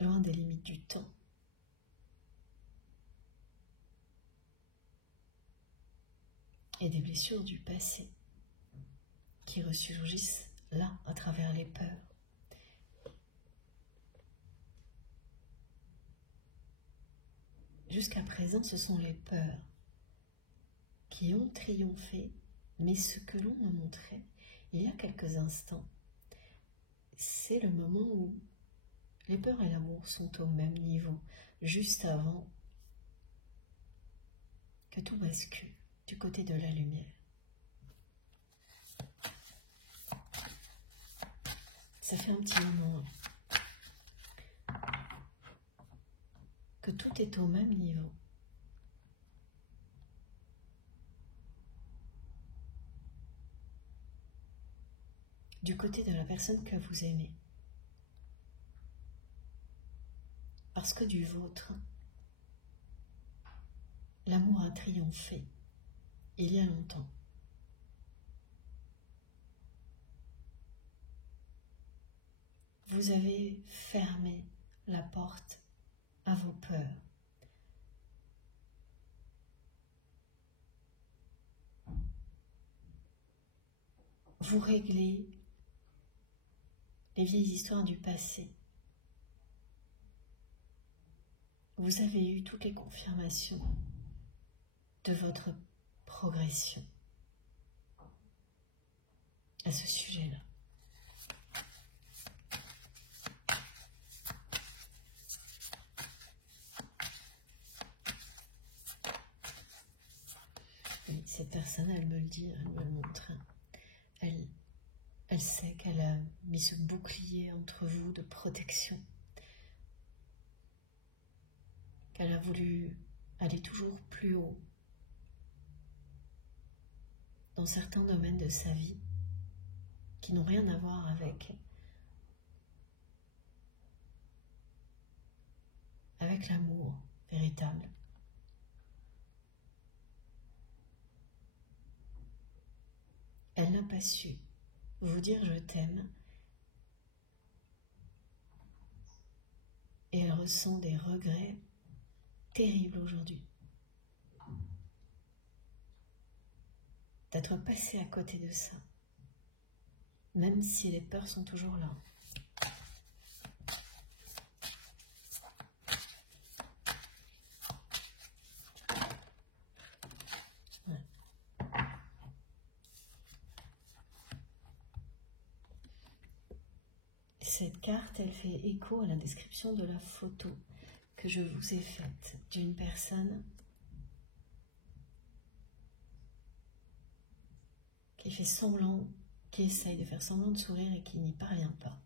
Loin des limites du temps. Et des blessures du passé qui ressurgissent là, à travers les peurs. Jusqu'à présent, ce sont les peurs qui ont triomphé, mais ce que l'on me montrait il y a quelques instants, c'est le moment où les peurs et l'amour sont au même niveau, juste avant que tout bascule du côté de la lumière. Ça fait un petit moment que tout est au même niveau. Du côté de la personne que vous aimez. parce que du vôtre, l'amour a triomphé il y a longtemps. Vous avez fermé la porte à vos peurs. Vous réglez les vieilles histoires du passé. Vous avez eu toutes les confirmations de votre progression à ce sujet-là. Et cette personne, elle me le dit, elle me le montre. Elle sait qu'elle a mis ce bouclier entre vous de protection, qu'elle a voulu aller toujours plus haut dans certains domaines de sa vie qui n'ont rien à voir avec l'amour véritable. Elle n'a pas su vous dire je t'aime et elle ressent des regrets terribles aujourd'hui d'être passée à côté de ça, même si les peurs sont toujours là. Cette carte, elle fait écho à la description de la photo que je vous ai faite d'une personne qui fait semblant, qui essaye de faire semblant de sourire et qui n'y parvient pas.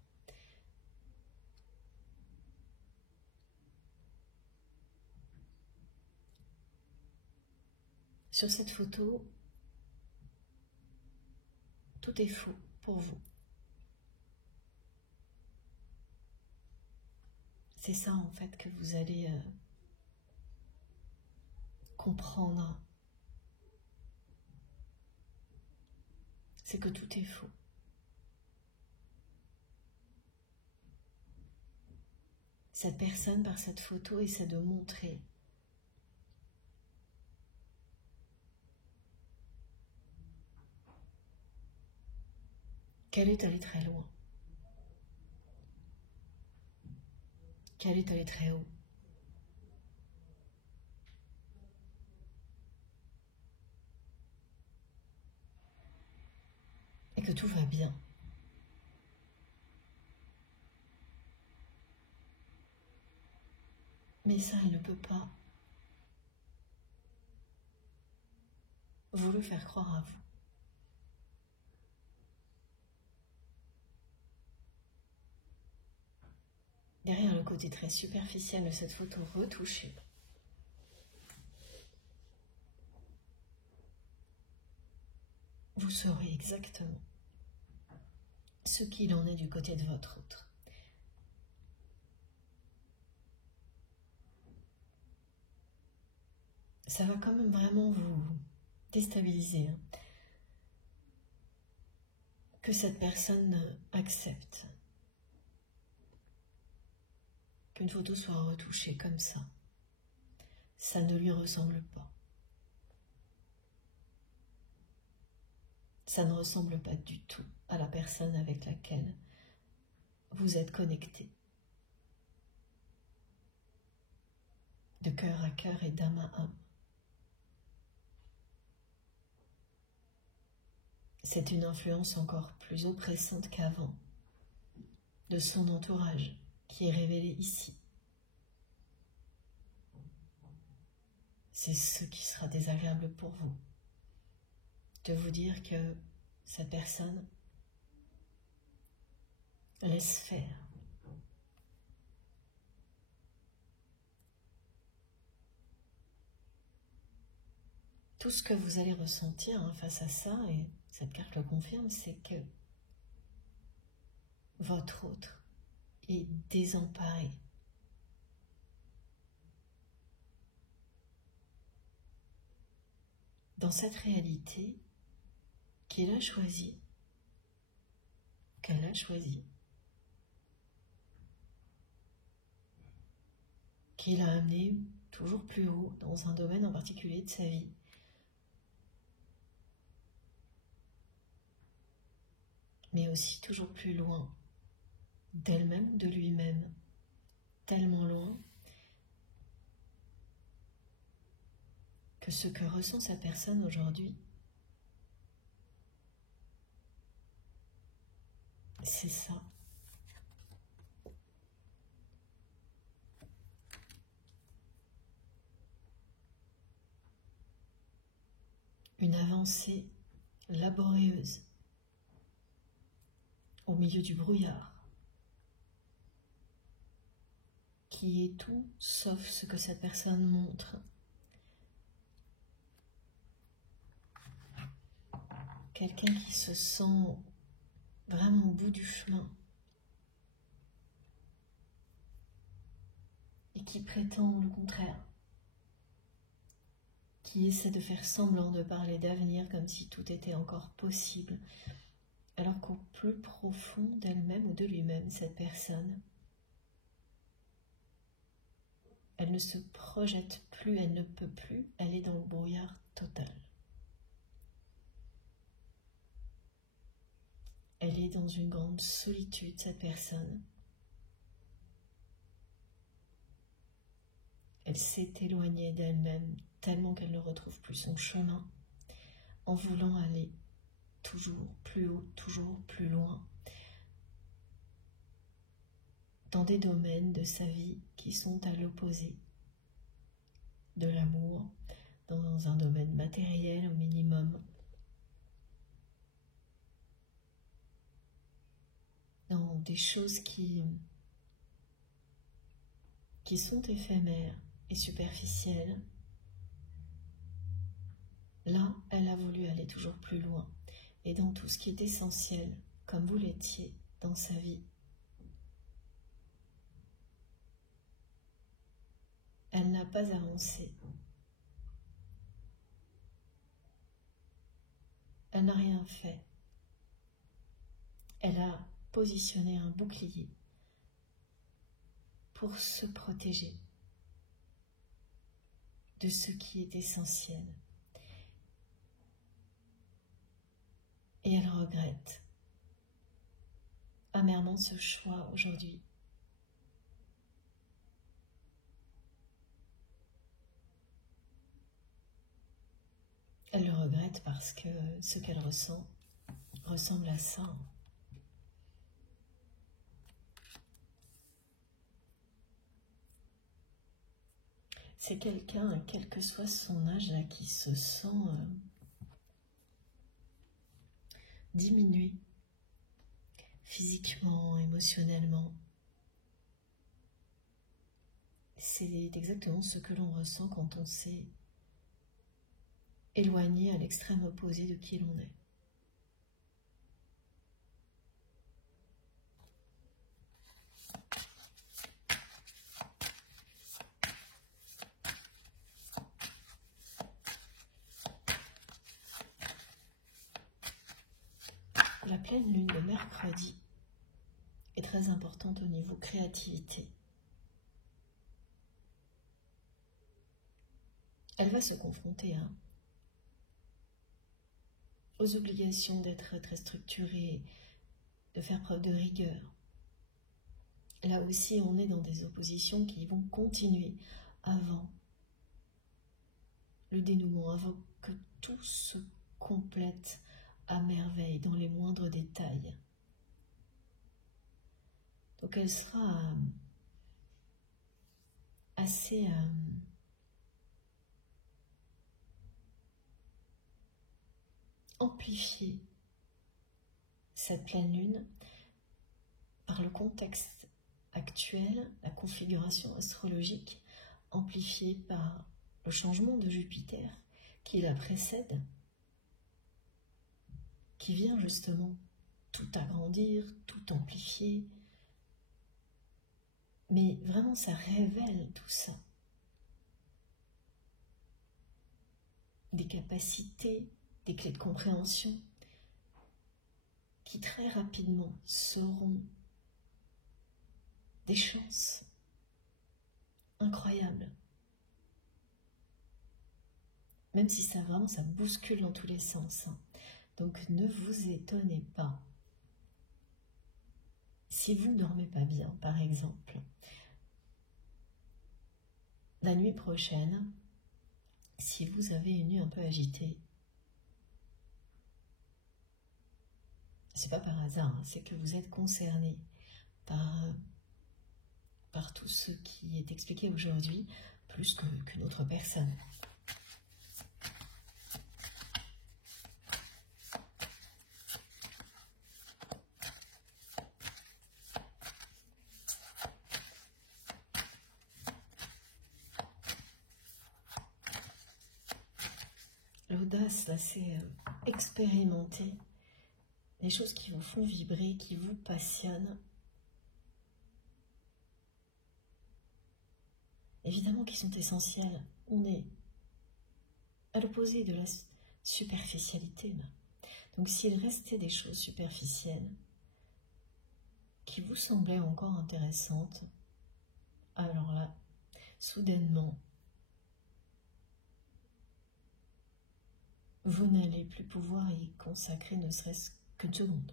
Sur cette photo, tout est faux pour vous. C'est ça en fait que vous allez comprendre. C'est que tout est faux. Cette personne, par cette photo, essaie de montrer qu'elle est allée très loin, qu'elle est allée très haut. Et que tout va bien. Mais ça, elle ne peut pas vous le faire croire à vous. Derrière le côté très superficiel de cette photo retouchée, vous saurez exactement ce qu'il en est du côté de votre autre. Ça va quand même vraiment vous déstabiliser, hein, que cette personne accepte qu'une photo soit retouchée comme ça. Ça ne lui ressemble pas. Ça ne ressemble pas du tout à la personne avec laquelle vous êtes connecté. De cœur à cœur et d'âme à âme. C'est une influence encore plus oppressante qu'avant de son entourage qui est révélée ici. C'est ce qui sera désagréable pour vous, de vous dire que cette personne laisse faire. Tout ce que vous allez ressentir face à ça, et cette carte le confirme, c'est que votre autre est désemparé dans cette réalité qu'il a choisie, qu'elle a choisie, qui l'a amené toujours plus haut dans un domaine en particulier de sa vie. Mais aussi toujours plus loin d'elle-même ou de lui-même, tellement loin que ce que ressent sa personne aujourd'hui, c'est ça. Une avancée laborieuse au milieu du brouillard, qui est tout sauf ce que cette personne montre. Quelqu'un qui se sent vraiment au bout du chemin et qui prétend le contraire, qui essaie de faire semblant de parler d'avenir comme si tout était encore possible, alors qu'au plus profond d'elle-même ou de lui-même, cette personne, elle ne se projette plus, elle ne peut plus, elle est dans le brouillard total. Elle est dans une grande solitude, cette personne. Elle s'est éloignée d'elle-même tellement qu'elle ne retrouve plus son chemin, en voulant aller toujours plus haut, toujours plus loin, dans des domaines de sa vie qui sont à l'opposé de l'amour, dans un domaine matériel au minimum, dans des choses qui sont éphémères et superficielles. Là, elle a voulu aller toujours plus loin, et dans tout ce qui est essentiel, comme vous l'étiez dans sa vie. Elle n'a pas avancé. Elle n'a rien fait. Elle a positionné un bouclier pour se protéger de ce qui est essentiel. Et elle regrette amèrement ce choix aujourd'hui. Elle le regrette parce que ce qu'elle ressent ressemble à ça. C'est quelqu'un, quel que soit son âge, là, qui se sent diminué physiquement, émotionnellement. C'est exactement ce que l'on ressent quand on s'est éloigné à l'extrême opposé de qui l'on est. La pleine lune de mercredi est très importante au niveau créativité. Elle va se confronter aux obligations d'être très structurée, de faire preuve de rigueur. Là aussi, on est dans des oppositions qui vont continuer avant le dénouement, avant que tout se complète à merveille dans les moindres détails. Donc elle sera assez amplifiée, cette pleine lune, par le contexte actuel, la configuration astrologique, amplifiée par le changement de Jupiter qui la précède, qui vient justement tout agrandir, tout amplifier. Mais vraiment, ça révèle tout ça. des capacités, des clés de compréhension qui très rapidement seront des chances incroyables. Même si ça bouscule dans tous les sens. Donc ne vous étonnez pas. Si vous ne dormez pas bien, par exemple, la nuit prochaine, si vous avez une nuit un peu agitée, c'est pas par hasard, c'est que vous êtes concerné par tout ce qui est expliqué aujourd'hui, plus qu'une autre personne. L'audace, là, c'est expérimenter les choses qui vous font vibrer, qui vous passionnent. Évidemment qui sont essentielles. On est à l'opposé de la superficialité. Là. Donc s'il restait des choses superficielles qui vous semblaient encore intéressantes, alors là, soudainement, vous n'allez plus pouvoir y consacrer ne serait-ce qu'une seconde.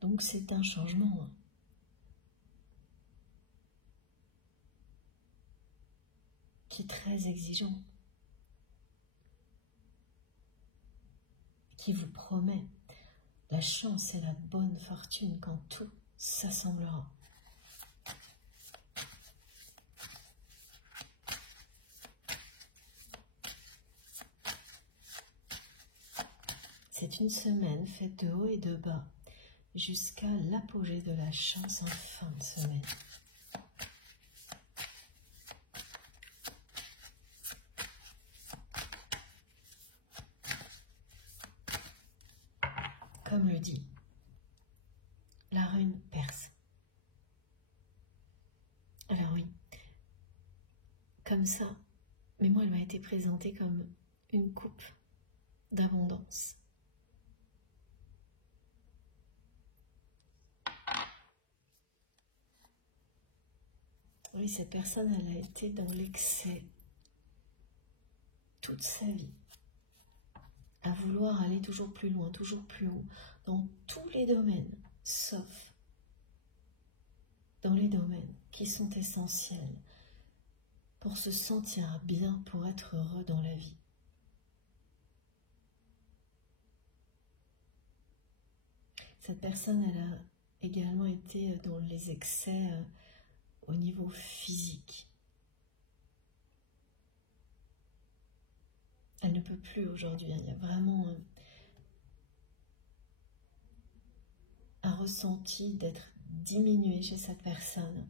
Donc c'est un changement qui est très exigeant, qui vous promet la chance et la bonne fortune quand tout s'assemblera. C'est une semaine faite de haut et de bas, jusqu'à l'apogée de la chance en fin de semaine. Comme le dit la rune perse. Alors oui, comme ça, mais moi elle m'a été présentée comme une coupe d'abondance. Oui, cette personne, elle a été dans l'excès toute sa vie, à vouloir aller toujours plus loin, toujours plus haut, dans tous les domaines, sauf dans les domaines qui sont essentiels pour se sentir bien, pour être heureux dans la vie. Cette personne, elle a également été dans les excès au niveau physique. Elle ne peut plus aujourd'hui. Il y a vraiment un ressenti d'être diminué chez cette personne,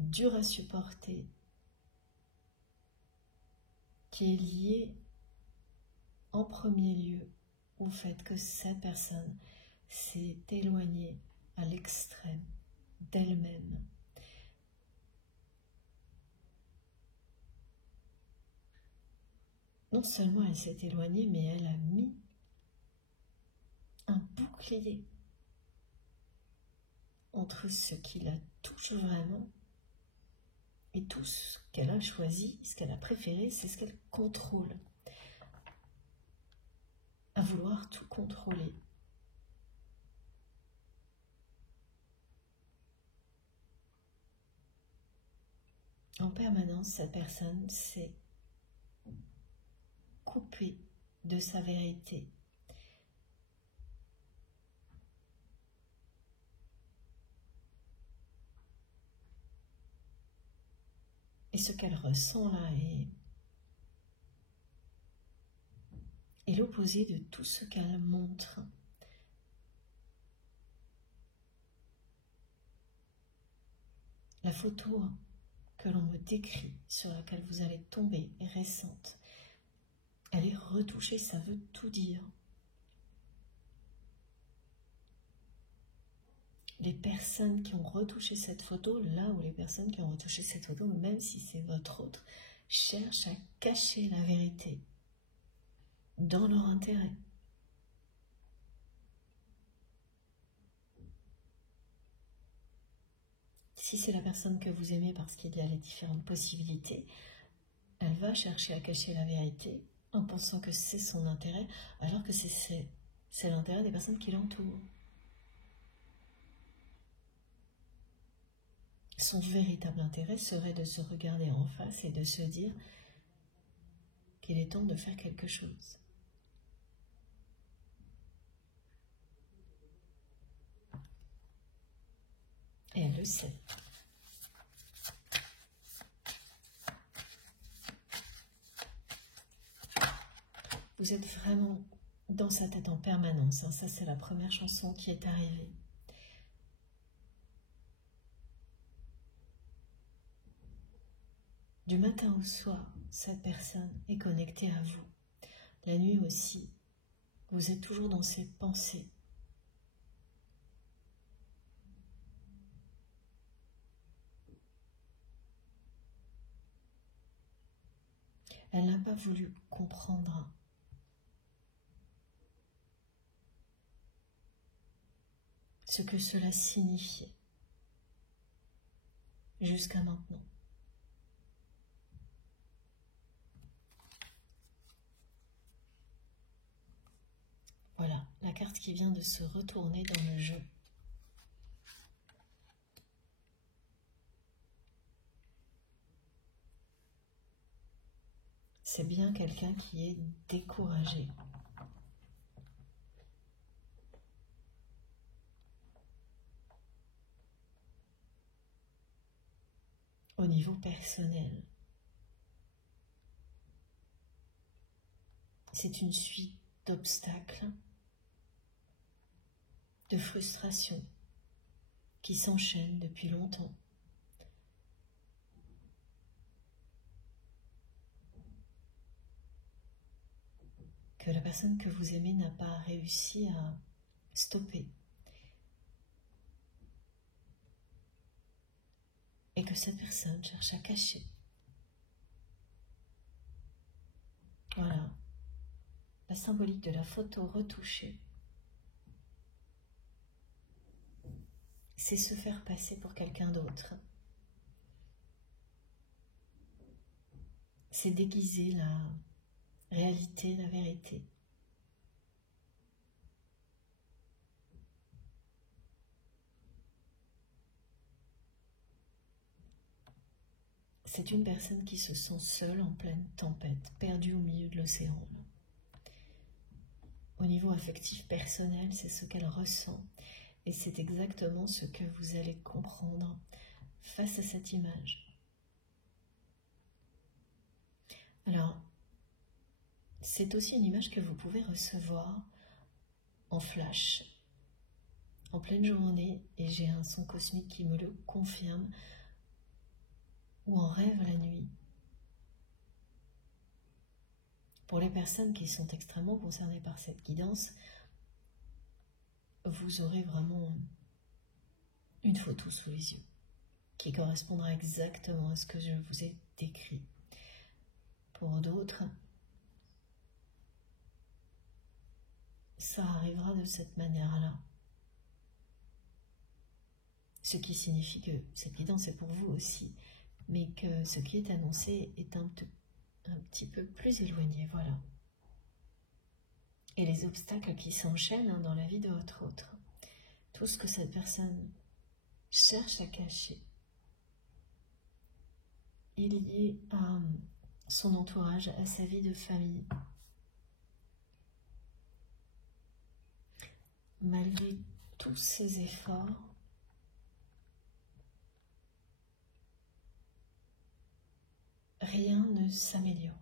dur à supporter, qui est lié en premier lieu au fait que cette personne s'est éloignée à l'extrême d'elle-même. Non seulement elle s'est éloignée, mais elle a mis un bouclier entre ce qui la touche vraiment et tout ce qu'elle a choisi, ce qu'elle a préféré, c'est ce qu'elle contrôle. À vouloir tout contrôler. En permanence, cette personne s'est coupée de sa vérité. Et ce qu'elle ressent là est l'opposé de tout ce qu'elle montre. La photo que l'on me décrit, sur laquelle vous allez tomber, est récente. Elle est retouchée, ça veut tout dire. Les personnes qui ont retouché cette photo, là où les personnes qui ont retouché cette photo, même si c'est votre autre, cherchent à cacher la vérité dans leur intérêt. Si c'est la personne que vous aimez parce qu'il y a les différentes possibilités, elle va chercher à cacher la vérité en pensant que c'est son intérêt, alors que c'est l'intérêt des personnes qui l'entourent. Son véritable intérêt serait de se regarder en face et de se dire qu'il est temps de faire quelque chose. Et elle le sait. Vous êtes vraiment dans sa tête en permanence. Ça, c'est la première chanson qui est arrivée. Du matin au soir, cette personne est connectée à vous. La nuit aussi, vous êtes toujours dans ses pensées. Elle n'a pas voulu comprendre ce que cela signifiait jusqu'à maintenant. Voilà, la carte qui vient de se retourner dans le jeu. C'est bien quelqu'un qui est découragé. Au niveau personnel, c'est une suite d'obstacles, de frustrations qui s'enchaînent depuis longtemps. Que la personne que vous aimez n'a pas réussi à stopper. Et que cette personne cherche à cacher. Voilà, la symbolique de la photo retouchée. C'est se faire passer pour quelqu'un d'autre. C'est déguiser la réalité, la vérité. C'est une personne qui se sent seule en pleine tempête, perdue au milieu de l'océan. Au niveau affectif personnel, c'est ce qu'elle ressent. Et c'est exactement ce que vous allez comprendre face à cette image. Alors, c'est aussi une image que vous pouvez recevoir en flash, en pleine journée, et j'ai un son cosmique qui me le confirme, ou en rêve la nuit. Pour les personnes qui sont extrêmement concernées par cette guidance, vous aurez vraiment une photo sous les yeux qui correspondra exactement à ce que je vous ai décrit. Pour d'autres, ça arrivera de cette manière-là. Ce qui signifie que cette guidance est pour vous aussi, mais que ce qui est annoncé est un petit peu plus éloigné, voilà. Et les obstacles qui s'enchaînent dans la vie de votre autre, tout ce que cette personne cherche à cacher, il est lié à son entourage, à sa vie de famille. Malgré tous ses efforts, rien ne s'améliore.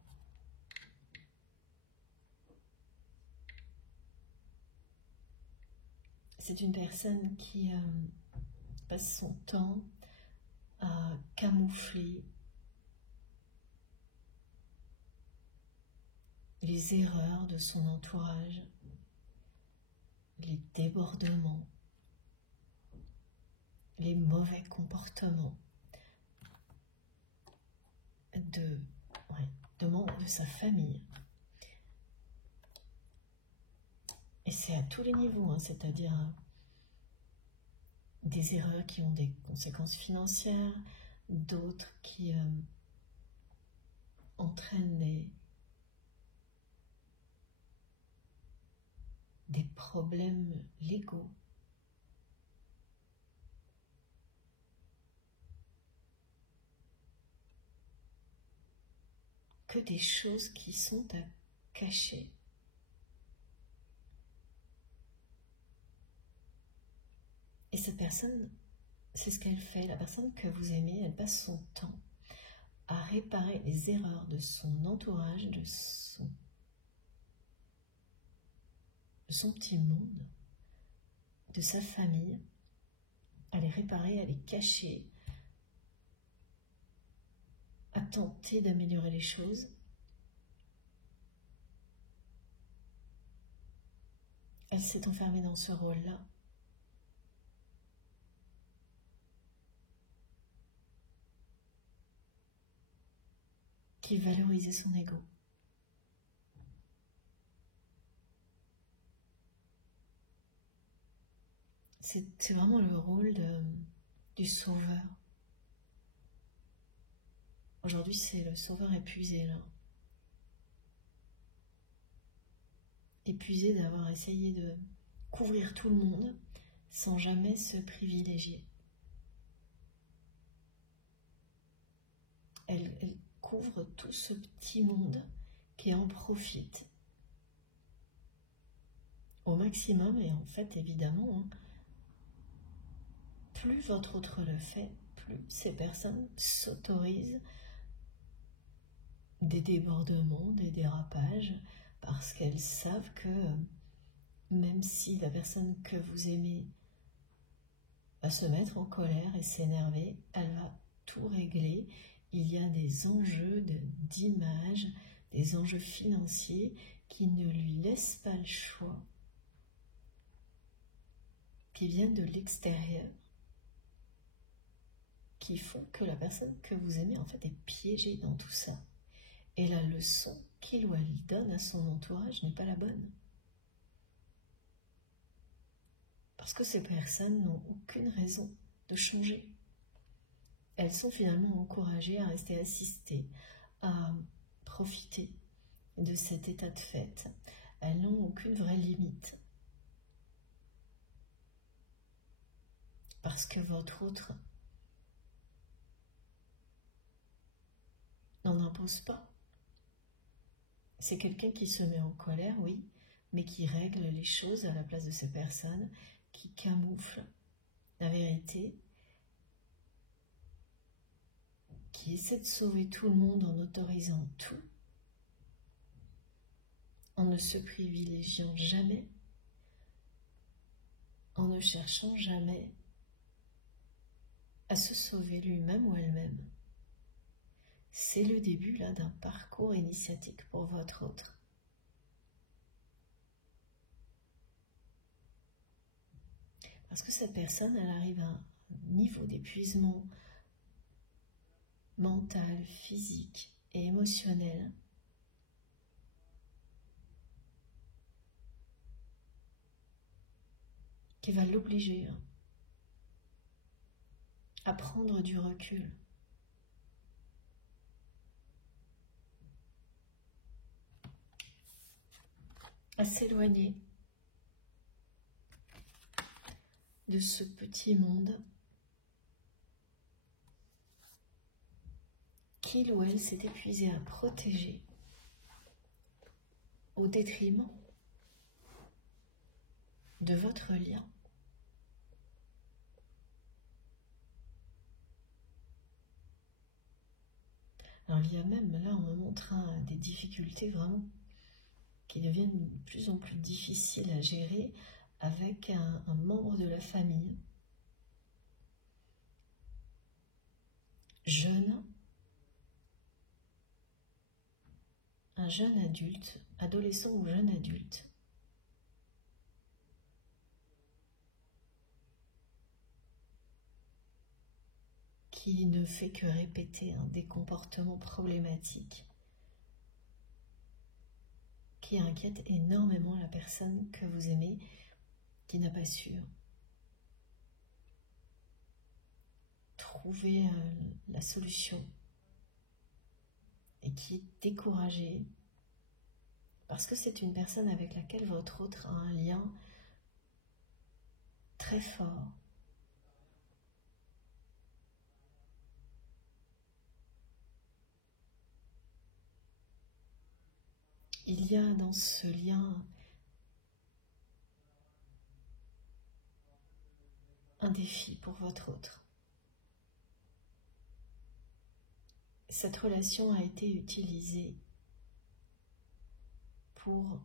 C'est une personne qui passe son temps à camoufler les erreurs de son entourage, les débordements, les mauvais comportements de ouais, de membres de sa famille. Et c'est à tous les niveaux, hein, c'est-à-dire des erreurs qui ont des conséquences financières, d'autres qui entraînent des problèmes légaux. Que des choses qui sont à cacher. Et cette personne, c'est ce qu'elle fait. La personne que vous aimez, elle passe son temps à réparer les erreurs de son entourage, de son petit monde, de sa famille, à les réparer, à les cacher, à tenter d'améliorer les choses. Elle s'est enfermée dans ce rôle-là. Qui valorisait son ego. C'est vraiment le rôle du sauveur. Aujourd'hui, c'est le sauveur épuisé, là. Épuisé d'avoir essayé de couvrir tout le monde sans jamais se privilégier. Elle couvre tout ce petit monde qui en profite au maximum. Et en fait, évidemment, hein, plus votre autre le fait, plus ces personnes s'autorisent des débordements, des dérapages, parce qu'elles savent que même si la personne que vous aimez va se mettre en colère et s'énerver, elle va tout régler. Il y a des enjeux d'image, des enjeux financiers qui ne lui laissent pas le choix, qui viennent de l'extérieur, qui font que la personne que vous aimez en fait est piégée dans tout ça. Et la leçon qu'il ou elle donne à son entourage n'est pas la bonne. Parce que ces personnes n'ont aucune raison de changer. Elles sont finalement encouragées à rester assistées, à profiter de cet état de fait. Elles n'ont aucune vraie limite. Parce que votre autre n'en impose pas. C'est quelqu'un qui se met en colère, oui, mais qui règle les choses à la place de ces personnes, qui camoufle la vérité, qui essaie de sauver tout le monde en autorisant tout, en ne se privilégiant jamais, en ne cherchant jamais à se sauver lui-même ou elle-même. C'est le début là d'un parcours initiatique pour votre autre. Parce que cette personne, elle arrive à un niveau d'épuisement mental, physique et émotionnel qui va l'obliger à prendre du recul. À s'éloigner de ce petit monde qu'il ou elle s'est épuisé à protéger au détriment de votre lien. Alors il y a même, là on me montre des difficultés vraiment qui deviennent de plus en plus difficiles à gérer avec un membre de la famille, jeune, un jeune adulte, adolescent ou jeune adulte, qui ne fait que répéter des comportements problématiques qui inquiète énormément la personne que vous aimez, qui n'a pas su trouver la solution et qui est découragée parce que c'est une personne avec laquelle votre autre a un lien très fort. Il y a dans ce lien un défi pour votre autre. Cette relation a été utilisée pour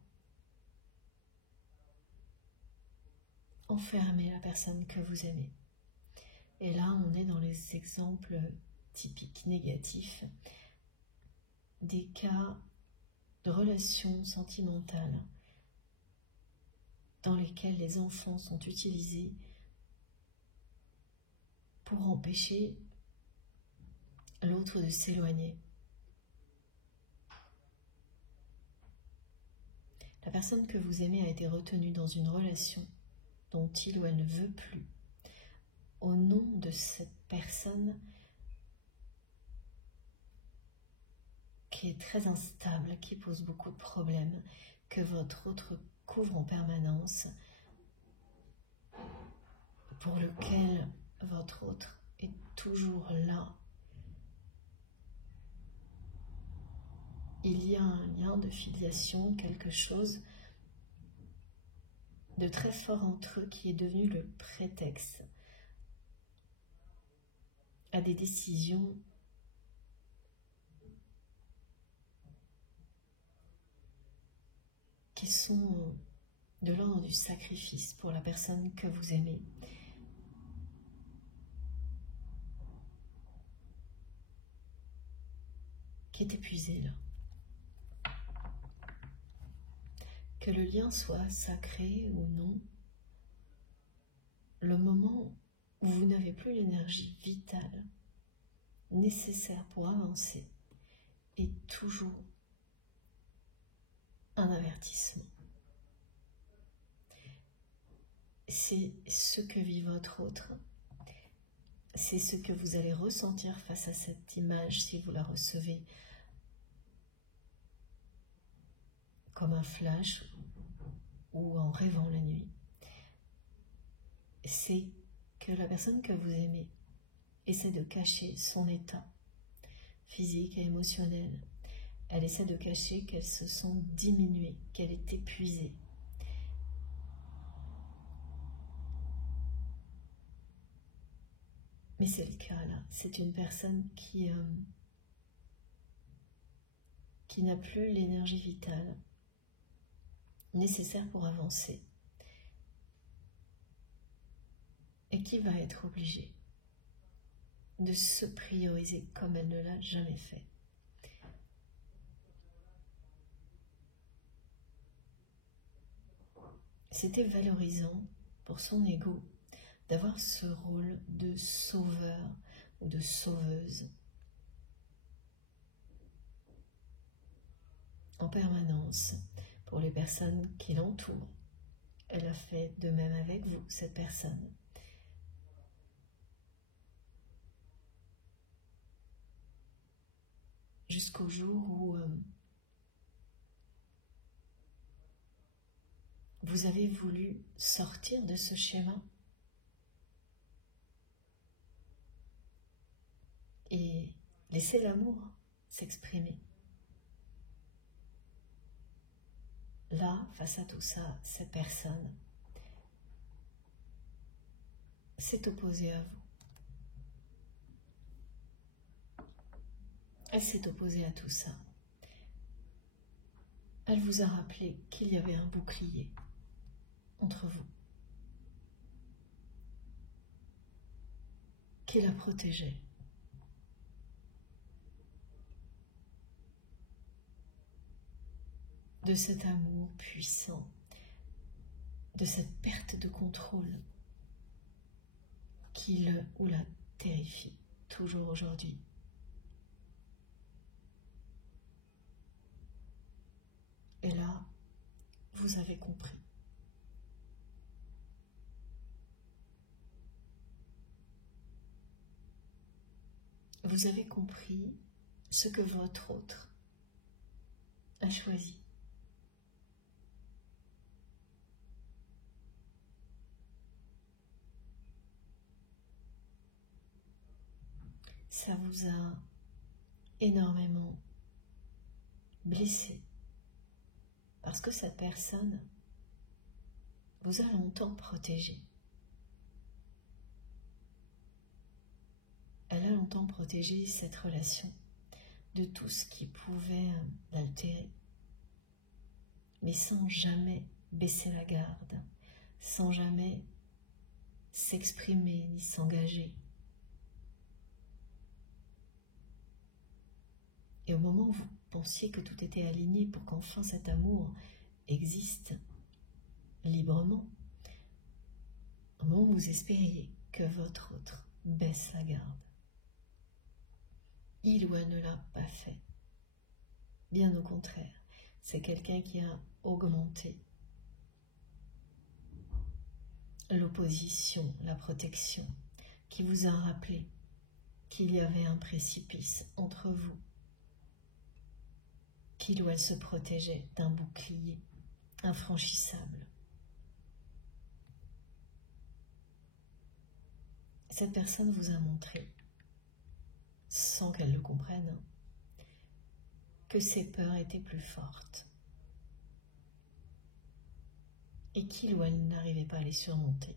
enfermer la personne que vous aimez. Et là, on est dans les exemples typiques négatifs des cas de relations sentimentales dans lesquelles les enfants sont utilisés pour empêcher l'autre de s'éloigner. La personne que vous aimez a été retenue dans une relation dont il ou elle ne veut plus. Au nom de cette personne qui est très instable, qui pose beaucoup de problèmes, que votre autre couvre en permanence, pour lequel votre autre est toujours là. Il y a un lien de filiation, quelque chose de très fort entre eux qui est devenu le prétexte à des décisions qui sont de l'ordre du sacrifice pour la personne que vous aimez. Qui est épuisée là. Que le lien soit sacré ou non, le moment où vous n'avez plus l'énergie vitale nécessaire pour avancer est toujours un avertissement. C'est ce que vit votre autre, c'est ce que vous allez ressentir face à cette image si vous la recevez comme un flash ou en rêvant la nuit. C'est que la personne que vous aimez essaie de cacher son état physique et émotionnel. Elle essaie de cacher qu'elle se sent diminuée, qu'elle est épuisée. Mais c'est le cas là. C'est une personne qui n'a plus l'énergie vitale nécessaire pour avancer et qui va être obligée de se prioriser comme elle ne l'a jamais fait. C'était valorisant pour son ego d'avoir ce rôle de sauveur ou de sauveuse en permanence pour les personnes qui l'entourent. Elle a fait de même avec vous, cette personne. Jusqu'au jour où vous avez voulu sortir de ce schéma et laisser l'amour s'exprimer. Là, face à tout ça, cette personne s'est opposée à vous. Elle s'est opposée à tout ça. Elle vous a rappelé qu'il y avait un bouclier entre vous, qui la protégeait. De cet amour puissant, de cette perte de contrôle qui le ou la terrifie toujours aujourd'hui. Et là, vous avez compris. Vous avez compris ce que votre autre a choisi. Ça vous a énormément blessé parce que cette personne vous a longtemps protégé. Elle a longtemps protégé cette relation de tout ce qui pouvait l'altérer, mais sans jamais baisser la garde, sans jamais s'exprimer ni s'engager. Et au moment où vous pensiez que tout était aligné pour qu'enfin cet amour existe librement, au moment où vous espériez que votre autre baisse la garde, il ou elle ne l'a pas fait. Bien au contraire, c'est quelqu'un qui a augmenté l'opposition, la protection, qui vous a rappelé qu'il y avait un précipice entre vous, qu'il ou elle se protégeait d'un bouclier infranchissable. Cette personne vous a montré, sans qu'elle le comprenne, que ses peurs étaient plus fortes et qu'il ou elle n'arrivait pas à les surmonter.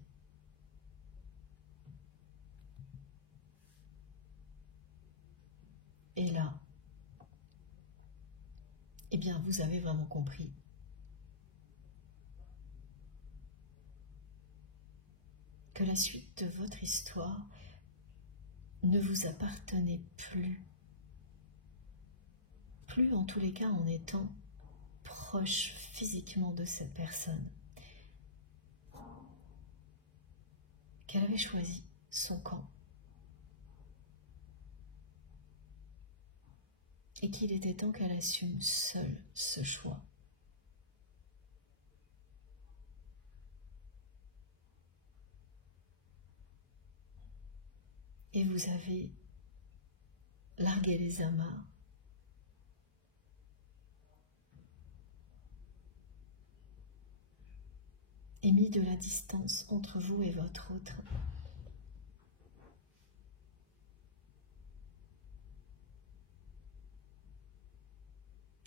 Et là, eh bien, vous avez vraiment compris que la suite de votre histoire ne vous appartenait plus. Plus en tous les cas en étant proche physiquement de cette personne. Qu'elle avait choisi son camp. Et qu'il était temps qu'elle assume seule ce choix. Et vous avez largué les amarres. Et mis de la distance entre vous et votre autre.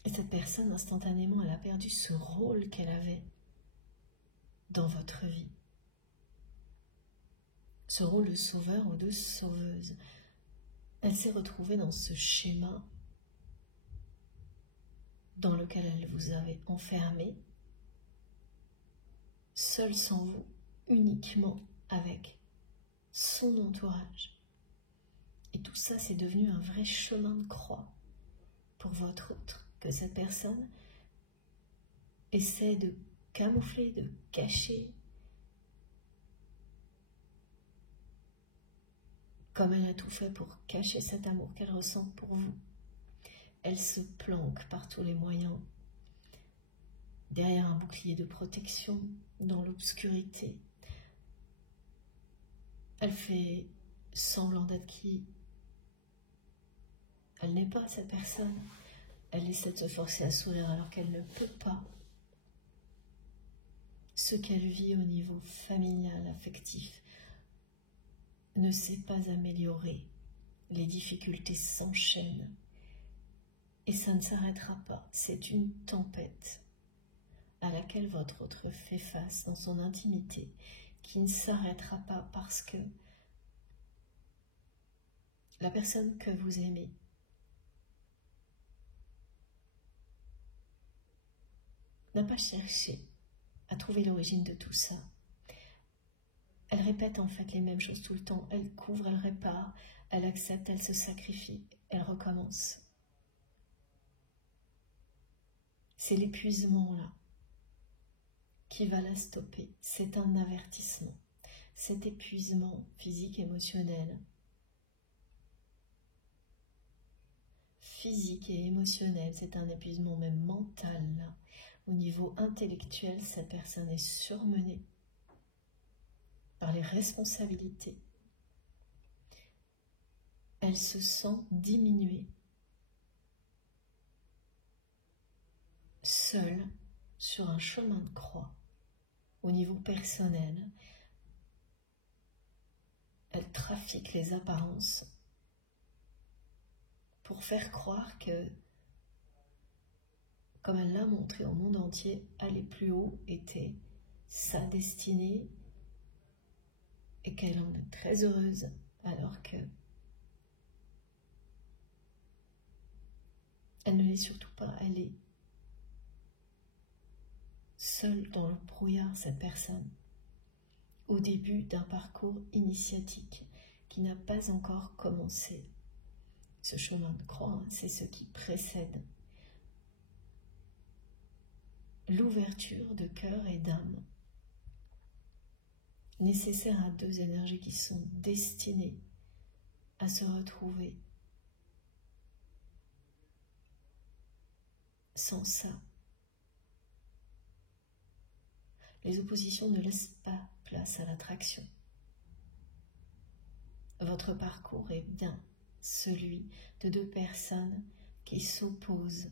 Et cette personne, instantanément, elle a perdu ce rôle qu'elle avait dans votre vie. Ce rôle de sauveur ou de sauveuse. Elle s'est retrouvée dans ce schéma dans lequel elle vous avait enfermé, seule sans vous, uniquement avec son entourage. Et tout ça, c'est devenu un vrai chemin de croix pour votre autre, que cette personne essaie de camoufler, de cacher, comme elle a tout fait pour cacher cet amour qu'elle ressent pour vous. Elle se planque par tous les moyens, derrière un bouclier de protection, dans l'obscurité. Elle fait semblant d'être qui elle n'est pas, cette personne. Elle essaie de se forcer à sourire alors qu'elle ne peut pas. Ce qu'elle vit au niveau familial, affectif, ne s'est pas amélioré. Les difficultés s'enchaînent. Et ça ne s'arrêtera pas. C'est une tempête à laquelle votre autre fait face dans son intimité, qui ne s'arrêtera pas parce que la personne que vous aimez n'a pas cherché à trouver l'origine de tout ça. Elle répète en fait les mêmes choses tout le temps. Elle couvre, elle répare, elle accepte, elle se sacrifie, elle recommence. C'est l'épuisement là qui va la stopper. C'est un avertissement. Cet épuisement physique, émotionnel, et émotionnel, c'est un épuisement même mental là. Au niveau intellectuel, cette personne est surmenée par les responsabilités. Elle se sent diminuée, seule sur un chemin de croix. Au niveau personnel, elle trafique les apparences pour faire croire que, comme elle l'a montré au monde entier, aller plus haut était sa destinée et qu'elle en est très heureuse, alors que elle ne l'est surtout pas. Elle est seule dans le brouillard, cette personne, au début d'un parcours initiatique qui n'a pas encore commencé. Ce chemin de croix, c'est ce qui précède l'ouverture de cœur et d'âme, nécessaire à deux énergies qui sont destinées à se retrouver. Sans ça, les oppositions ne laissent pas place à l'attraction. Votre parcours est bien celui de deux personnes qui s'opposent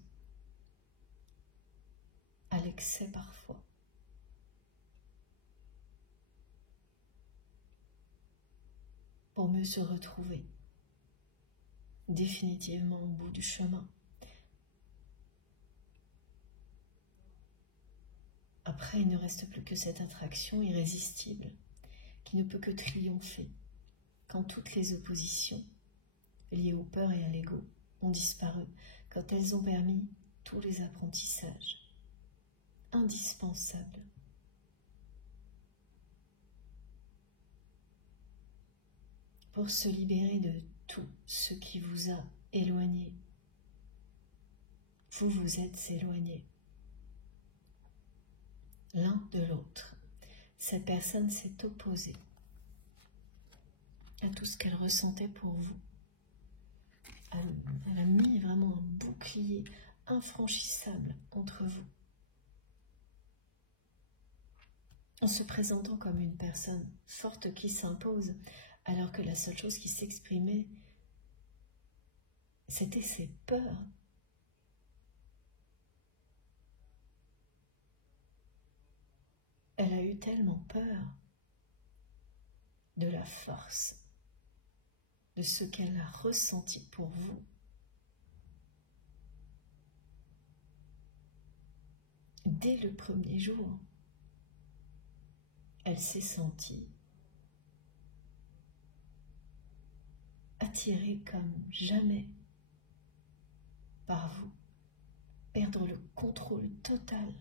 à l'excès parfois. Pour mieux se retrouver définitivement au bout du chemin. Après, il ne reste plus que cette attraction irrésistible qui ne peut que triompher quand toutes les oppositions liées aux peurs et à l'ego ont disparu, quand elles ont permis tous les apprentissages indispensables pour se libérer de tout ce qui vous a éloigné. Vous vous êtes éloigné l'un de l'autre. Cette personne s'est opposée à tout ce qu'elle ressentait pour vous. Elle a mis vraiment un bouclier infranchissable entre vous, en se présentant comme une personne forte qui s'impose, alors que la seule chose qui s'exprimait, c'était ses peurs. Elle a eu tellement peur de la force, de ce qu'elle a ressenti pour vous. Dès le premier jour, elle s'est sentie attirée comme jamais par vous, perdre le contrôle total.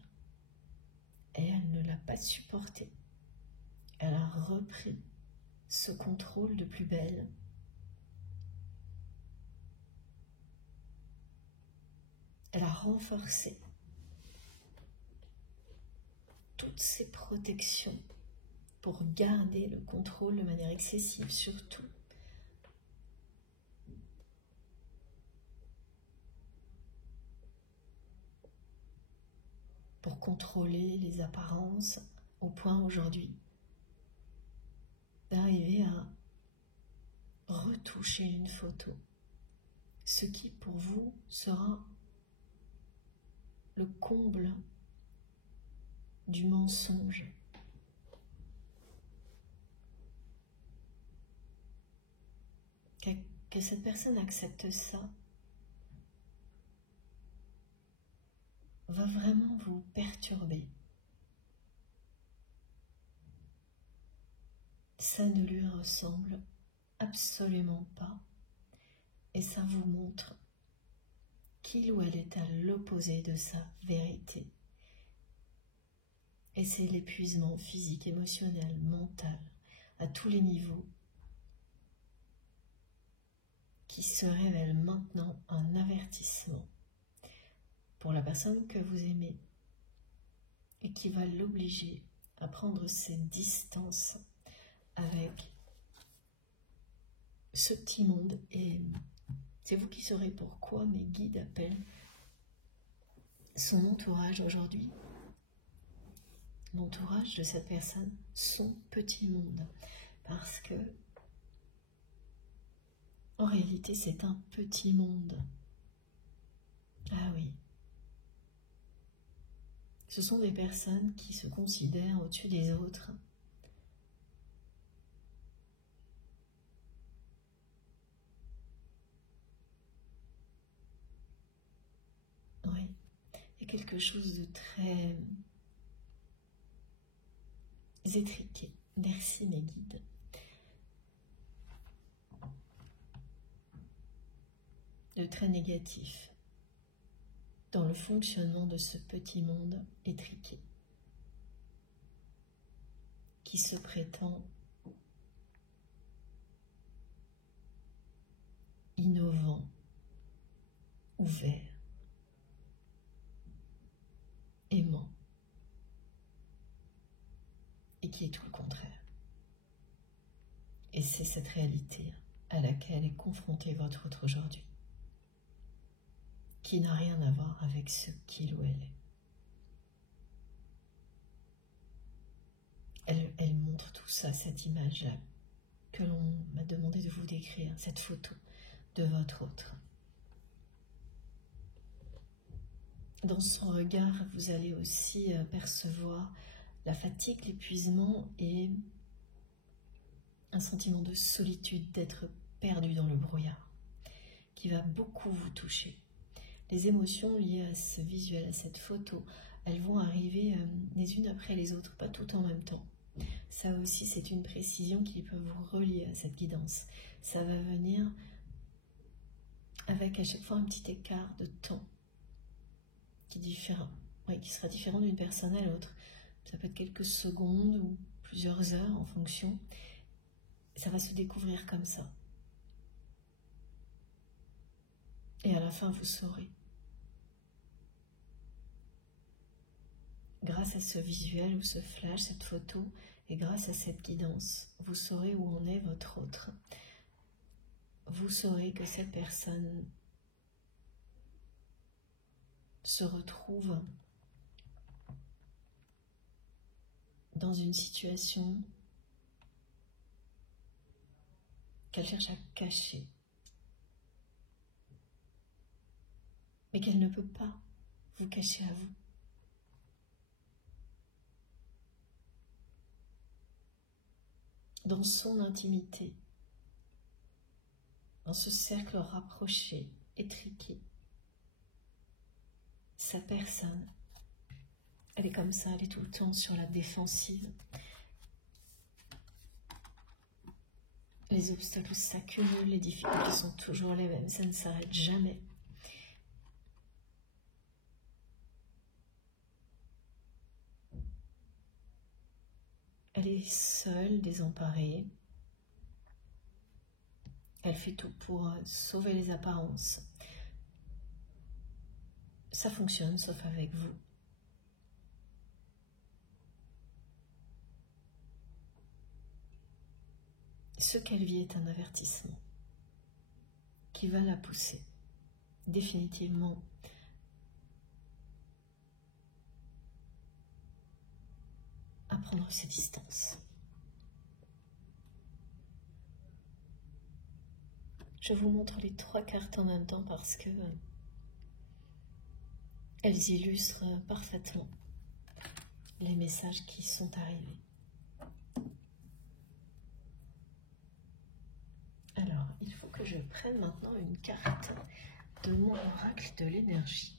Et elle ne l'a pas supporté. Elle a repris ce contrôle de plus belle. Elle a renforcé toutes ses protections pour garder le contrôle de manière excessive, surtout pour contrôler les apparences, au point aujourd'hui d'arriver à retoucher une photo, ce qui pour vous sera le comble du mensonge. Que cette personne accepte ça va vraiment vous perturber. Ça ne lui ressemble absolument pas et ça vous montre qu'il ou elle est à l'opposé de sa vérité. Et c'est l'épuisement physique, émotionnel, mental, à tous les niveaux, qui se révèle maintenant un avertissement pour la personne que vous aimez et qui va l'obliger à prendre ses distances avec ce petit monde. Et c'est vous qui saurez pourquoi mes guides appellent son entourage aujourd'hui, l'entourage de cette personne, son petit monde. Parce que, en réalité, c'est un petit monde. Ah oui. Ce sont des personnes qui se considèrent au-dessus des autres. Oui. Il y a quelque chose de très étriqué. Merci mes guides. De très négatif dans le fonctionnement de ce petit monde étriqué qui se prétend innovant, ouvert, aimant, et qui est tout le contraire. Et c'est cette réalité à laquelle est confronté votre autre aujourd'hui, qui n'a rien à voir avec ce qu'il ou elle est. Elle montre tout ça, cette image que l'on m'a demandé de vous décrire, cette photo de votre autre. Dans son regard, vous allez aussi percevoir la fatigue, l'épuisement et un sentiment de solitude, d'être perdu dans le brouillard, qui va beaucoup vous toucher. Les émotions liées à ce visuel, à cette photo, elles vont arriver les unes après les autres, pas tout en même temps. Ça aussi, c'est une précision qui peut vous relier à cette guidance. Ça va venir avec à chaque fois un petit écart de temps qui est différent, qui sera différent d'une personne à l'autre. Ça peut être quelques secondes ou plusieurs heures en fonction. Ça va se découvrir comme ça. Et à la fin, vous saurez. Grâce à ce visuel ou ce flash, cette photo, et grâce à cette guidance, vous saurez où en est votre autre. Vous saurez que cette personne se retrouve dans une situation qu'elle cherche à cacher, mais qu'elle ne peut pas vous cacher à vous. Dans son intimité, dans ce cercle rapproché, étriqué, sa personne, elle est comme ça, elle est tout le temps sur la défensive. Les obstacles s'accumulent, les difficultés sont toujours les mêmes, ça ne s'arrête jamais. Elle est seule, désemparée. Elle fait tout pour sauver les apparences. Ça fonctionne, sauf avec vous. Ce qu'elle vit est un avertissement qui va la pousser définitivement à prendre ses distances. Je vous montre les 3 cartes en même temps parce que elles illustrent parfaitement les messages qui sont arrivés. Alors, il faut que je prenne maintenant une carte de mon oracle de l'énergie.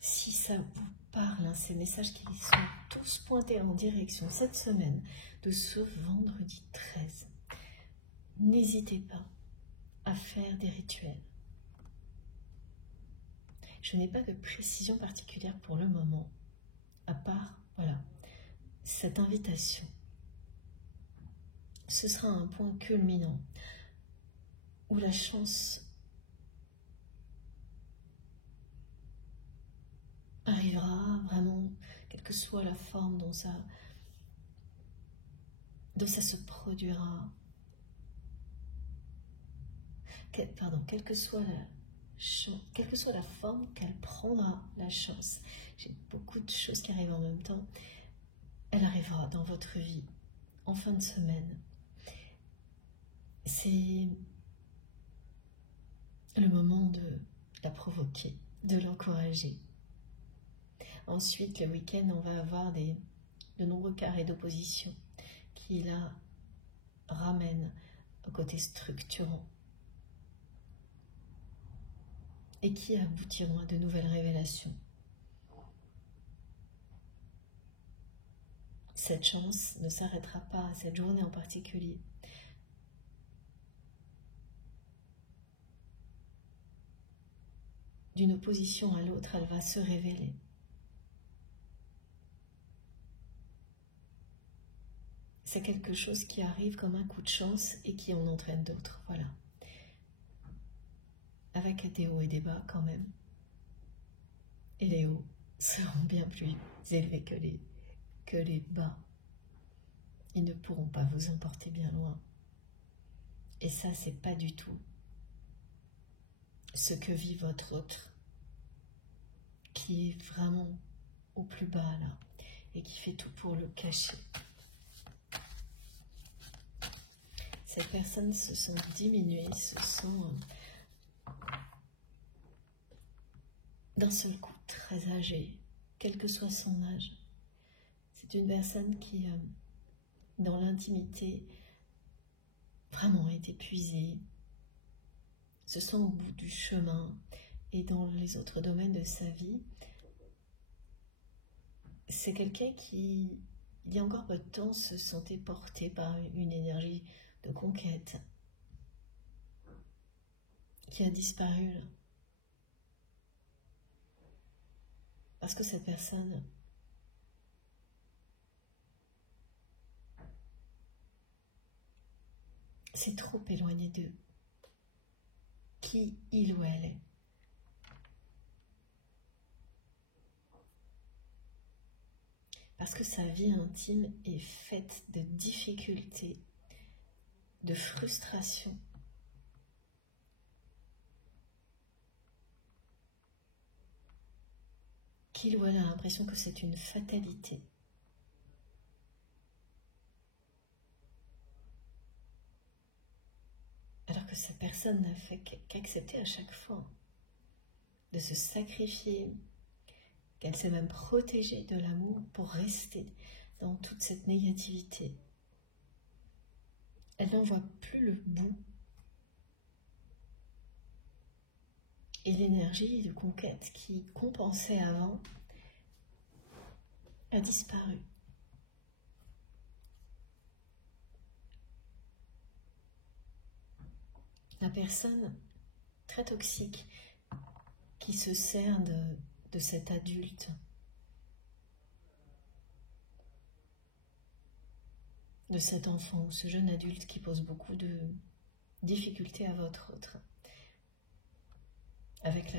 Si ça vous parle, ces messages qui sont tous pointés en direction cette semaine de ce vendredi 13, n'hésitez pas à faire des rituels. Je n'ai pas de précision particulière pour le moment, à part, voilà, cette invitation. Ce sera un point culminant où la chance arrivera vraiment, quelle que soit la forme dont ça se produira, quelle que soit la forme qu'elle prendra, la chance. J'ai beaucoup de choses qui arrivent en même temps. Elle arrivera dans votre vie en fin de semaine. C'est le moment de la provoquer, de l'encourager. Ensuite, le week-end, on va avoir de nombreux carrés d'opposition qui, là, ramènent au côté structurant et qui aboutiront à de nouvelles révélations. Cette chance ne s'arrêtera pas à cette journée en particulier. D'une opposition à l'autre, elle va se révéler. C'est quelque chose qui arrive comme un coup de chance et qui en entraîne d'autres, voilà. Avec des hauts et des bas quand même. Et les hauts seront bien plus élevés que les bas. Ils ne pourront pas vous emporter bien loin. Et ça, c'est pas du tout ce que vit votre autre, qui est vraiment au plus bas là, et qui fait tout pour le cacher. Ces personnes se sont diminuées, se sont d'un seul coup très âgées, quel que soit son âge. C'est une personne qui, dans l'intimité, vraiment est épuisée, se sent au bout du chemin, et dans les autres domaines de sa vie, c'est quelqu'un qui, il y a encore peu de temps, se sentait porté par une énergie de conquête qui a disparu là. Parce que cette personne s'est trop éloignée d'eux. Qui il ou elle est. Parce que sa vie intime est faite de difficultés, de frustration. Qu'il ou elle a l'impression que c'est une fatalité. Alors que cette personne n'a fait qu'accepter à chaque fois de se sacrifier, qu'elle s'est même protégée de l'amour pour rester dans toute cette négativité. Elle n'en voit plus le bout. Et l'énergie de conquête qui compensait avant a disparu. La personne très toxique qui se sert de cet adulte, de cet enfant ou ce jeune adulte qui pose beaucoup de difficultés à votre autre, avec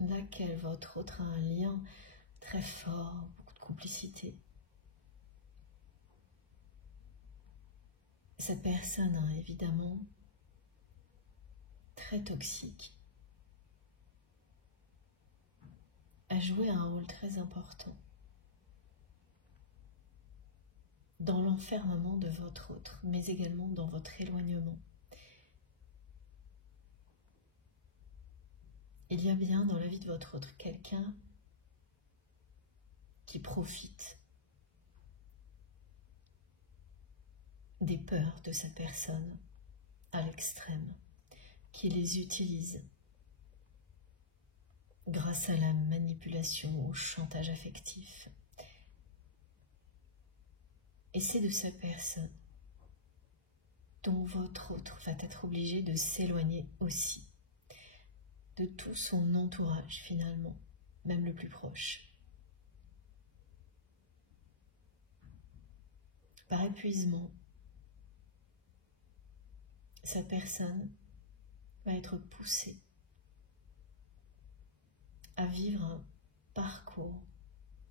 laquelle votre autre a un lien très fort, beaucoup de complicité. Cette personne, évidemment, très toxique, a joué un rôle très important dans l'enfermement de votre autre, mais également dans votre éloignement. Il y a bien dans la vie de votre autre quelqu'un qui profite des peurs de cette personne à l'extrême, qui les utilise grâce à la manipulation, au chantage affectif. Et c'est de cette personne dont votre autre va être obligé de s'éloigner aussi, de tout son entourage finalement, même le plus proche. Par épuisement, cette personne va être poussée à vivre un parcours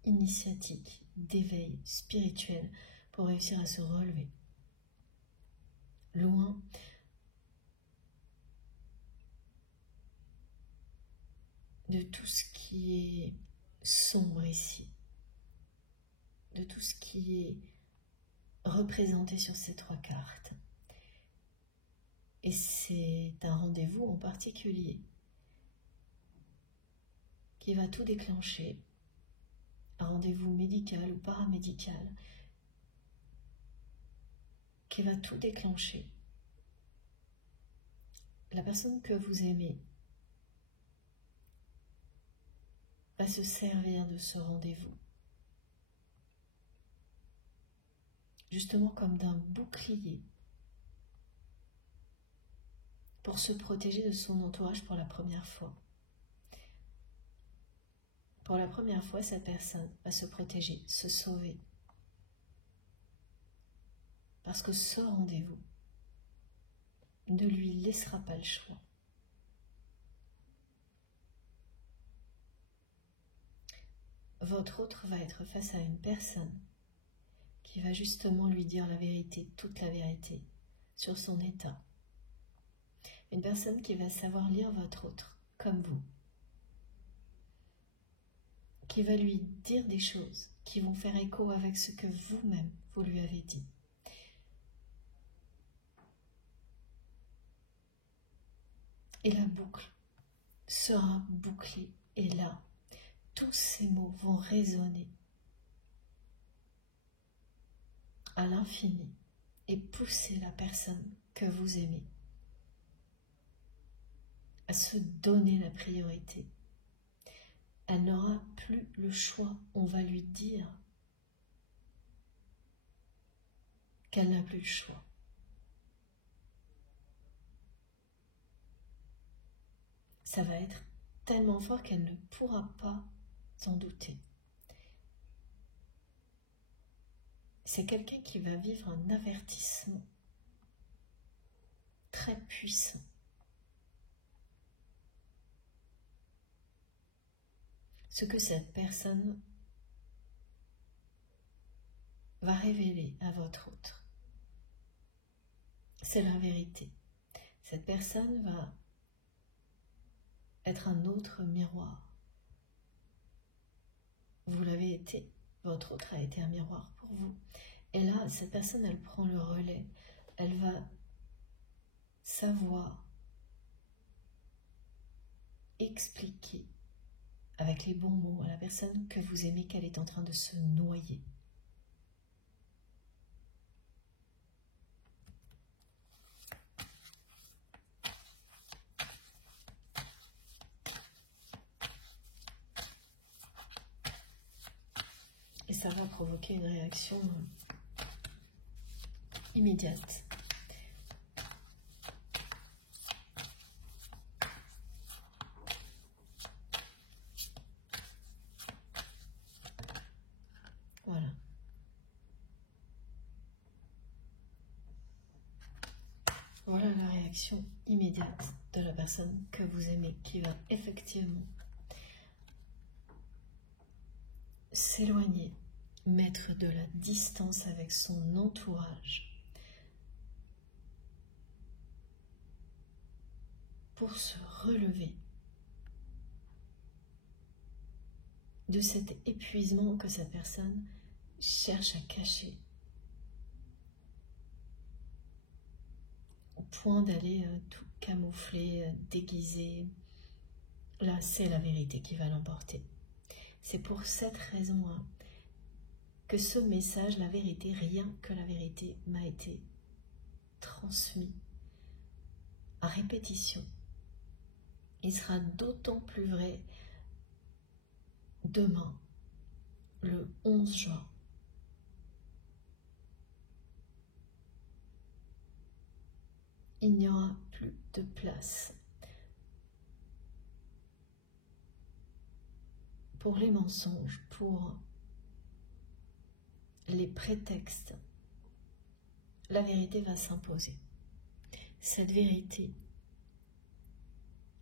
initiatique d'éveil spirituel pour réussir à se relever. Loin de tout ce qui est sombre ici, de tout ce qui est représenté sur ces 3 cartes. Et c'est un rendez-vous en particulier qui va tout déclencher, un rendez-vous médical ou paramédical, qui va tout déclencher. La personne que vous aimez va se servir de ce rendez-vous, justement comme d'un bouclier, pour se protéger de son entourage pour la première fois. Pour la première fois, cette personne va se protéger, se sauver. Parce que ce rendez-vous ne lui laissera pas le choix. Votre autre va être face à une personne qui va justement lui dire la vérité, toute la vérité, sur son état. Une personne qui va savoir lire votre autre, comme vous. Qui va lui dire des choses qui vont faire écho avec ce que vous-même, vous lui avez dit. Et la boucle sera bouclée. Et là, tous ces mots vont résonner à l'infini et pousser la personne que vous aimez à se donner la priorité. Elle n'aura plus le choix. On va lui dire qu'elle n'a plus le choix. Ça va être tellement fort qu'elle ne pourra pas s'en douter. C'est quelqu'un qui va vivre un avertissement très puissant. Ce que cette personne va révéler à votre autre, c'est la vérité. Cette personne va être un autre miroir. Vous l'avez été, votre autre a été un miroir pour vous. Et là, cette personne, elle prend le relais. Elle va savoir expliquer avec les bons mots à la personne que vous aimez qu'elle est en train de se noyer. Et ça va provoquer une réaction immédiate. Voilà. Voilà la réaction immédiate de la personne que vous aimez, qui va effectivement s'éloigner, mettre de la distance avec son entourage pour se relever de cet épuisement que cette personne cherche à cacher, au point d'aller tout camoufler, déguiser. Là, c'est la vérité qui va l'emporter. C'est pour cette raison que ce message, la vérité, rien que la vérité, m'a été transmis à répétition. Il sera d'autant plus vrai demain, le 11 juin. Il n'y aura plus de place pour les mensonges, pour les prétextes. La vérité va s'imposer. Cette vérité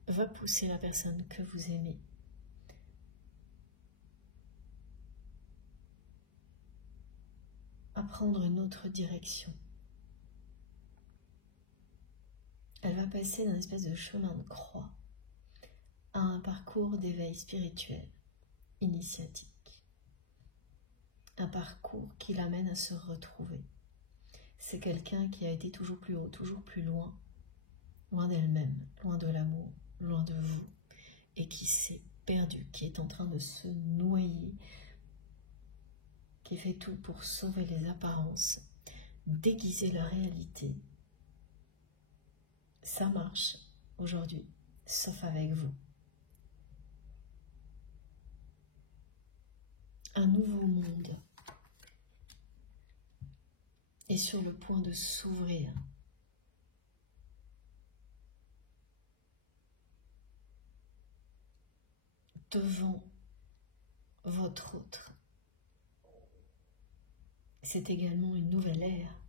va pousser la personne que vous aimez prendre une autre direction. Elle va passer d'un espèce de chemin de croix à un parcours d'éveil spirituel, initiatique. Un parcours qui l'amène à se retrouver. C'est quelqu'un qui a été toujours plus haut, toujours plus loin, loin d'elle-même, loin de l'amour, loin de vous, et qui s'est perdu, qui est en train de se noyer, qui fait tout pour sauver les apparences, déguiser la réalité. Ça marche aujourd'hui, sauf avec vous. Un nouveau monde est sur le point de s'ouvrir. Devant votre autre. C'est également une nouvelle ère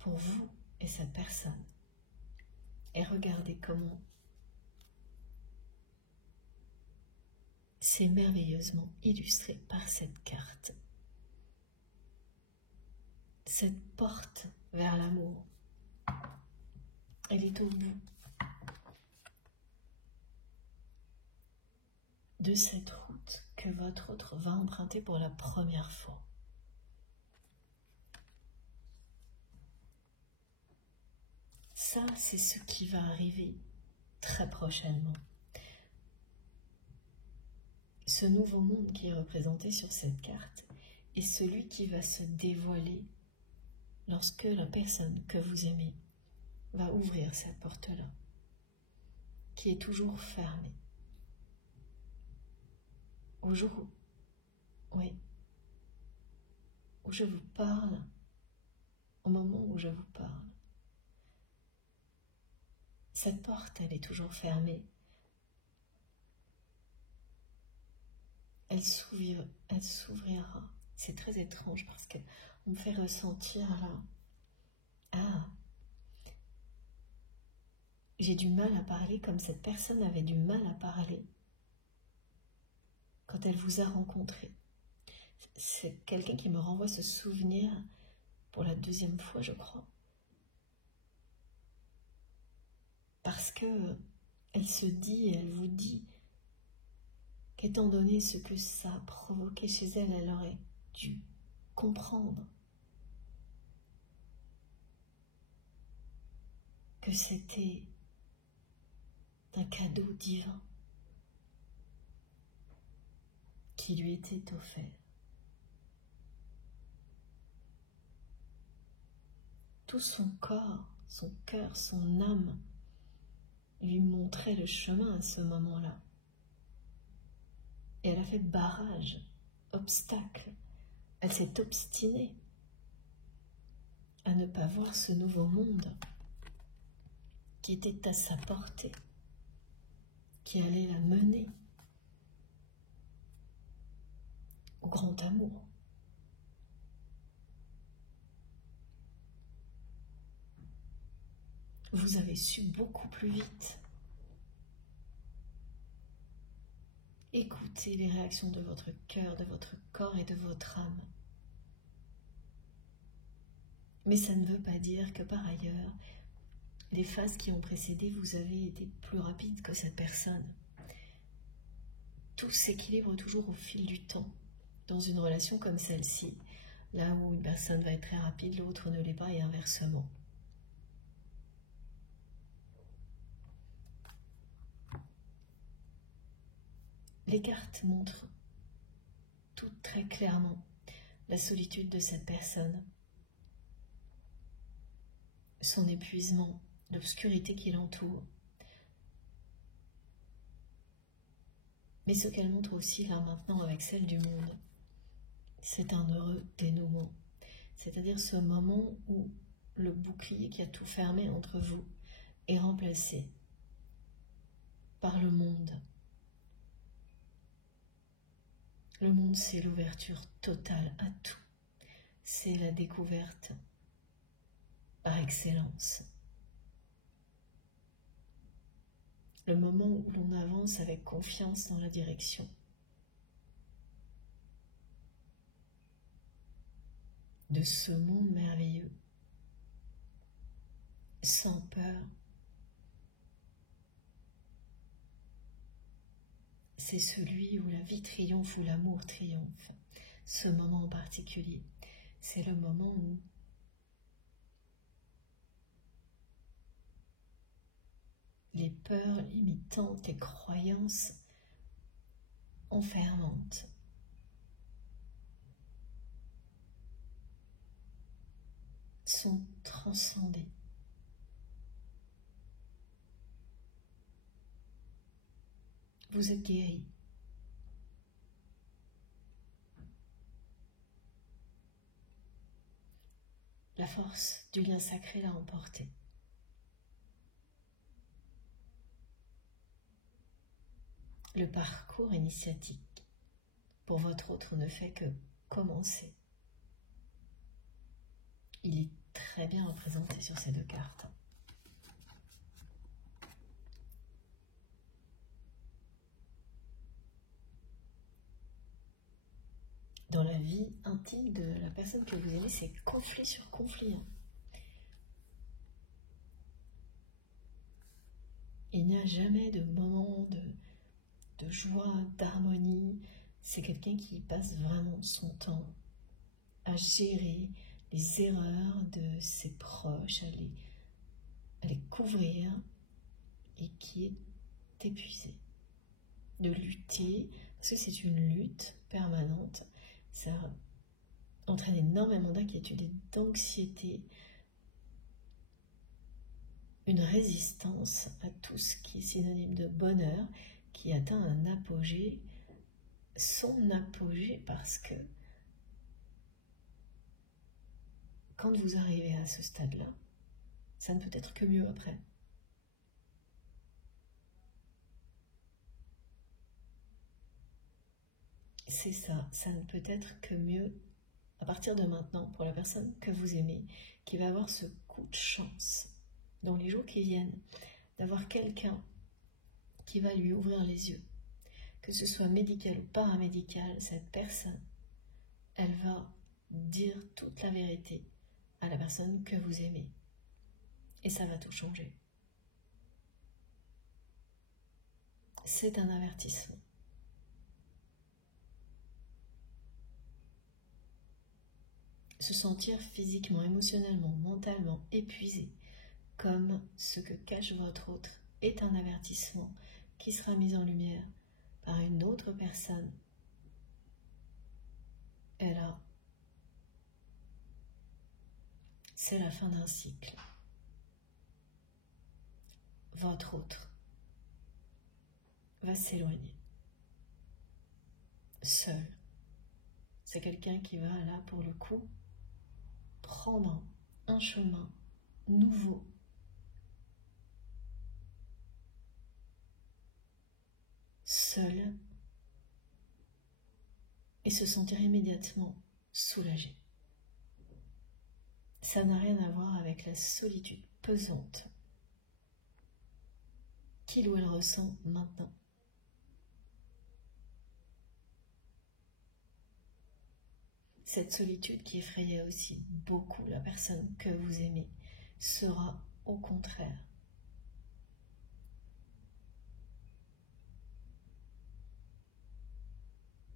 pour vous et cette personne. Et regardez comment c'est merveilleusement illustré par cette carte. Cette porte vers l'amour, elle est au bout de cette route que votre autre va emprunter pour la première fois. Ça, c'est ce qui va arriver très prochainement. Ce nouveau monde qui est représenté sur cette carte est celui qui va se dévoiler lorsque la personne que vous aimez va ouvrir cette porte-là, qui est toujours fermée. Au jour où, oui, où je vous parle, au moment où je vous parle, cette porte, elle est toujours fermée. Elle s'ouvrira. C'est très étrange parce qu'on me fait ressentir là. Ah, j'ai du mal à parler comme cette personne avait du mal à parler quand elle vous a rencontré. C'est quelqu'un qui me renvoie ce souvenir pour la deuxième fois, je crois. Parce que elle se dit, elle vous dit qu'étant donné ce que ça a provoqué chez elle, elle aurait dû comprendre que c'était un cadeau divin qui lui était offert. Tout son corps, son cœur, son âme lui montrait le chemin à ce moment-là. Et elle a fait barrage, obstacle. Elle s'est obstinée à ne pas voir ce nouveau monde qui était à sa portée, qui allait la mener au grand amour. Vous avez su beaucoup plus vite. Écoutez les réactions de votre cœur, de votre corps et de votre âme. Mais ça ne veut pas dire que par ailleurs, les phases qui ont précédé, vous avez été plus rapide que cette personne. Tout s'équilibre toujours au fil du temps. Dans une relation comme celle-ci, là où une personne va être très rapide, l'autre ne l'est pas et inversement. Les cartes montrent tout très clairement la solitude de cette personne, son épuisement, l'obscurité qui l'entoure. Mais ce qu'elle montre aussi là maintenant avec celle du monde, c'est un heureux dénouement. C'est-à-dire ce moment où le bouclier qui a tout fermé entre vous est remplacé par le monde. Le monde, c'est l'ouverture totale à tout. C'est la découverte par excellence. Le moment où l'on avance avec confiance dans la direction. de ce monde merveilleux, sans peur. C'est celui où la vie triomphe, où l'amour triomphe. Ce moment en particulier, c'est le moment où les peurs limitantes, les croyances enfermantes sont transcendées. Vous êtes guéri. La force du lien sacré l'a emporté. Le parcours initiatique pour votre autre ne fait que commencer. Il est très bien représenté sur ces deux cartes. Dans la vie intime de la personne que vous aimez, c'est conflit sur conflit. Il n'y a jamais de moment de joie, d'harmonie. C'est quelqu'un qui passe vraiment son temps à gérer les erreurs de ses proches, à les couvrir, et qui est épuisé. De lutter, parce que c'est une lutte permanente, ça entraîne énormément d'inquiétude et d'anxiété, une résistance à tout ce qui est synonyme de bonheur, qui atteint un apogée, son apogée, parce que quand vous arrivez à ce stade-là, ça ne peut être que mieux après. C'est ça, ça ne peut être que mieux à partir de maintenant pour la personne que vous aimez, qui va avoir ce coup de chance dans les jours qui viennent, d'avoir quelqu'un qui va lui ouvrir les yeux. Que ce soit médical ou paramédical, cette personne, elle va dire toute la vérité à la personne que vous aimez. Et ça va tout changer. C'est un avertissement. Se sentir physiquement, émotionnellement, mentalement épuisé, comme ce que cache votre autre, est un avertissement qui sera mis en lumière par une autre personne. Et là, c'est la fin d'un cycle. Votre autre va s'éloigner. Seul. C'est quelqu'un qui va là, pour le coup, prendre un chemin nouveau. Seul. Et se sentir immédiatement soulagé. Ça n'a rien à voir avec la solitude pesante qu'il ou elle ressent maintenant. Cette solitude qui effrayait aussi beaucoup la personne que vous aimez sera au contraire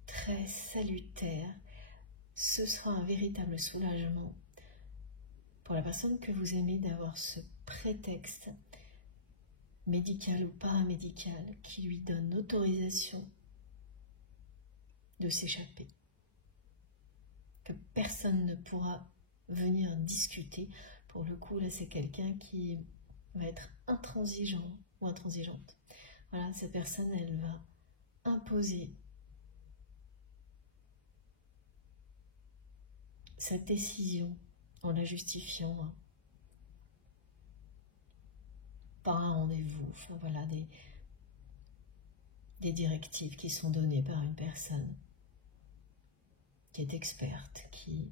très salutaire. Ce sera un véritable soulagement pour la personne que vous aimez d'avoir ce prétexte médical ou paramédical qui lui donne l'autorisation de s'échapper. Que personne ne pourra venir discuter. Pour le coup, là, c'est quelqu'un qui va être intransigeant ou intransigeante. Voilà, cette personne, elle va imposer sa décision en la justifiant par un rendez-vous. Enfin, voilà, des directives qui sont données par une personne qui est experte, qui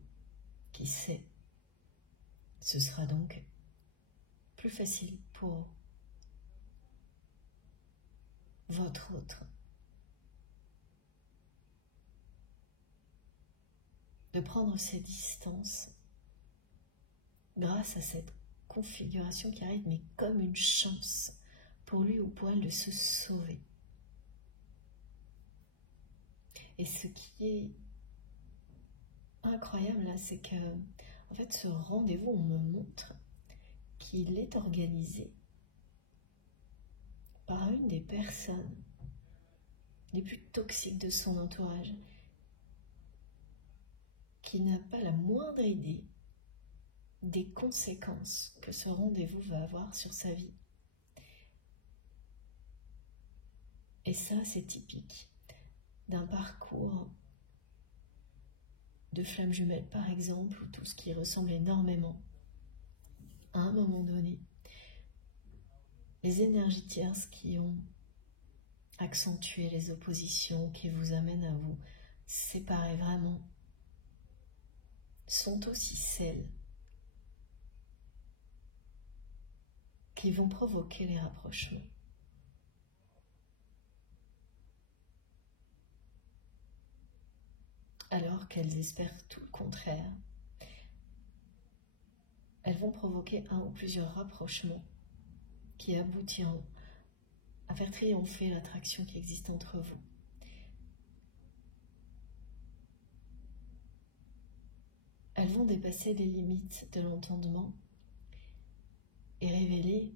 sait. Ce sera donc plus facile pour votre autre de prendre ses distances grâce à cette configuration qui arrive, mais comme une chance pour lui ou pour elle de se sauver. Et ce qui est incroyable là, c'est que en fait ce rendez-vous, on me montre qu'il est organisé par une des personnes les plus toxiques de son entourage, qui n'a pas la moindre idée des conséquences que ce rendez-vous va avoir sur sa vie. Et ça, c'est typique d'un parcours de flammes jumelles, par exemple, ou tout ce qui ressemble énormément à un moment donné. Les énergies tierces qui ont accentué les oppositions, qui vous amènent à vous séparer vraiment, sont aussi celles qui vont provoquer les rapprochements. Alors qu'elles espèrent tout le contraire, elles vont provoquer un ou plusieurs rapprochements qui aboutiront à faire triompher l'attraction qui existe entre vous. Elles vont dépasser les limites de l'entendement et révéler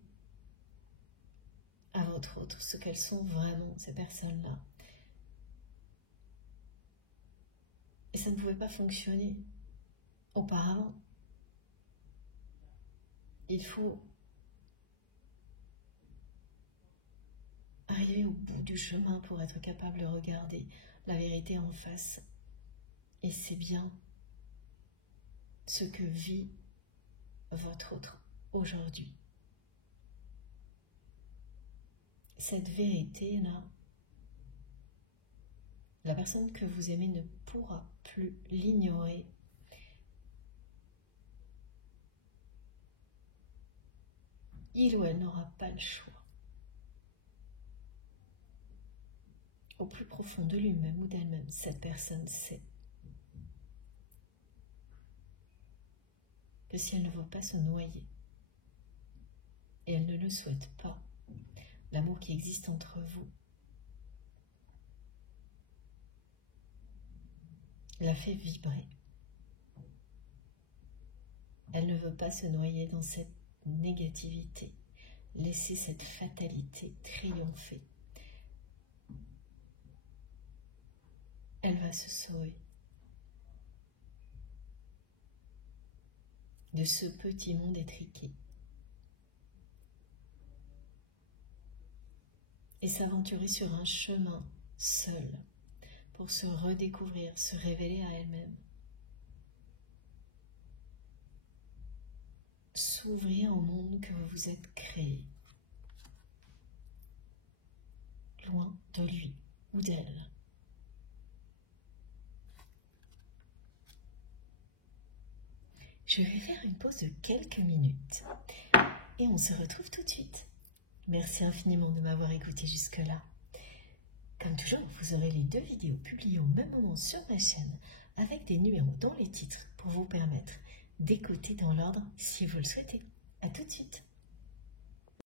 à votre autre ce qu'elles sont vraiment, ces personnes-là. Et ça ne pouvait pas fonctionner auparavant. Il faut arriver au bout du chemin pour être capable de regarder la vérité en face. Et c'est bien ce que vit votre autre aujourd'hui. Cette vérité-là, la personne que vous aimez ne pourra plus l'ignorer. Il ou elle n'aura pas le choix. Au plus profond de lui-même ou d'elle-même, cette personne sait que si elle ne veut pas se noyer, et elle ne le souhaite pas, l'amour qui existe entre vous la fait vibrer. Elle ne veut pas se noyer dans cette négativité, laisser cette fatalité triompher. Elle va se sauver de ce petit monde étriqué et s'aventurer sur un chemin seul pour se redécouvrir, se révéler à elle-même, s'ouvrir au monde que vous vous êtes créé, loin de lui ou d'elle. Je vais faire une pause de quelques minutes et on se retrouve tout de suite. Merci infiniment de m'avoir écouté jusque-là. Comme toujours, vous aurez les 2 vidéos publiées au même moment sur ma chaîne avec des numéros dans les titres pour vous permettre d'écouter dans l'ordre si vous le souhaitez. À tout de suite.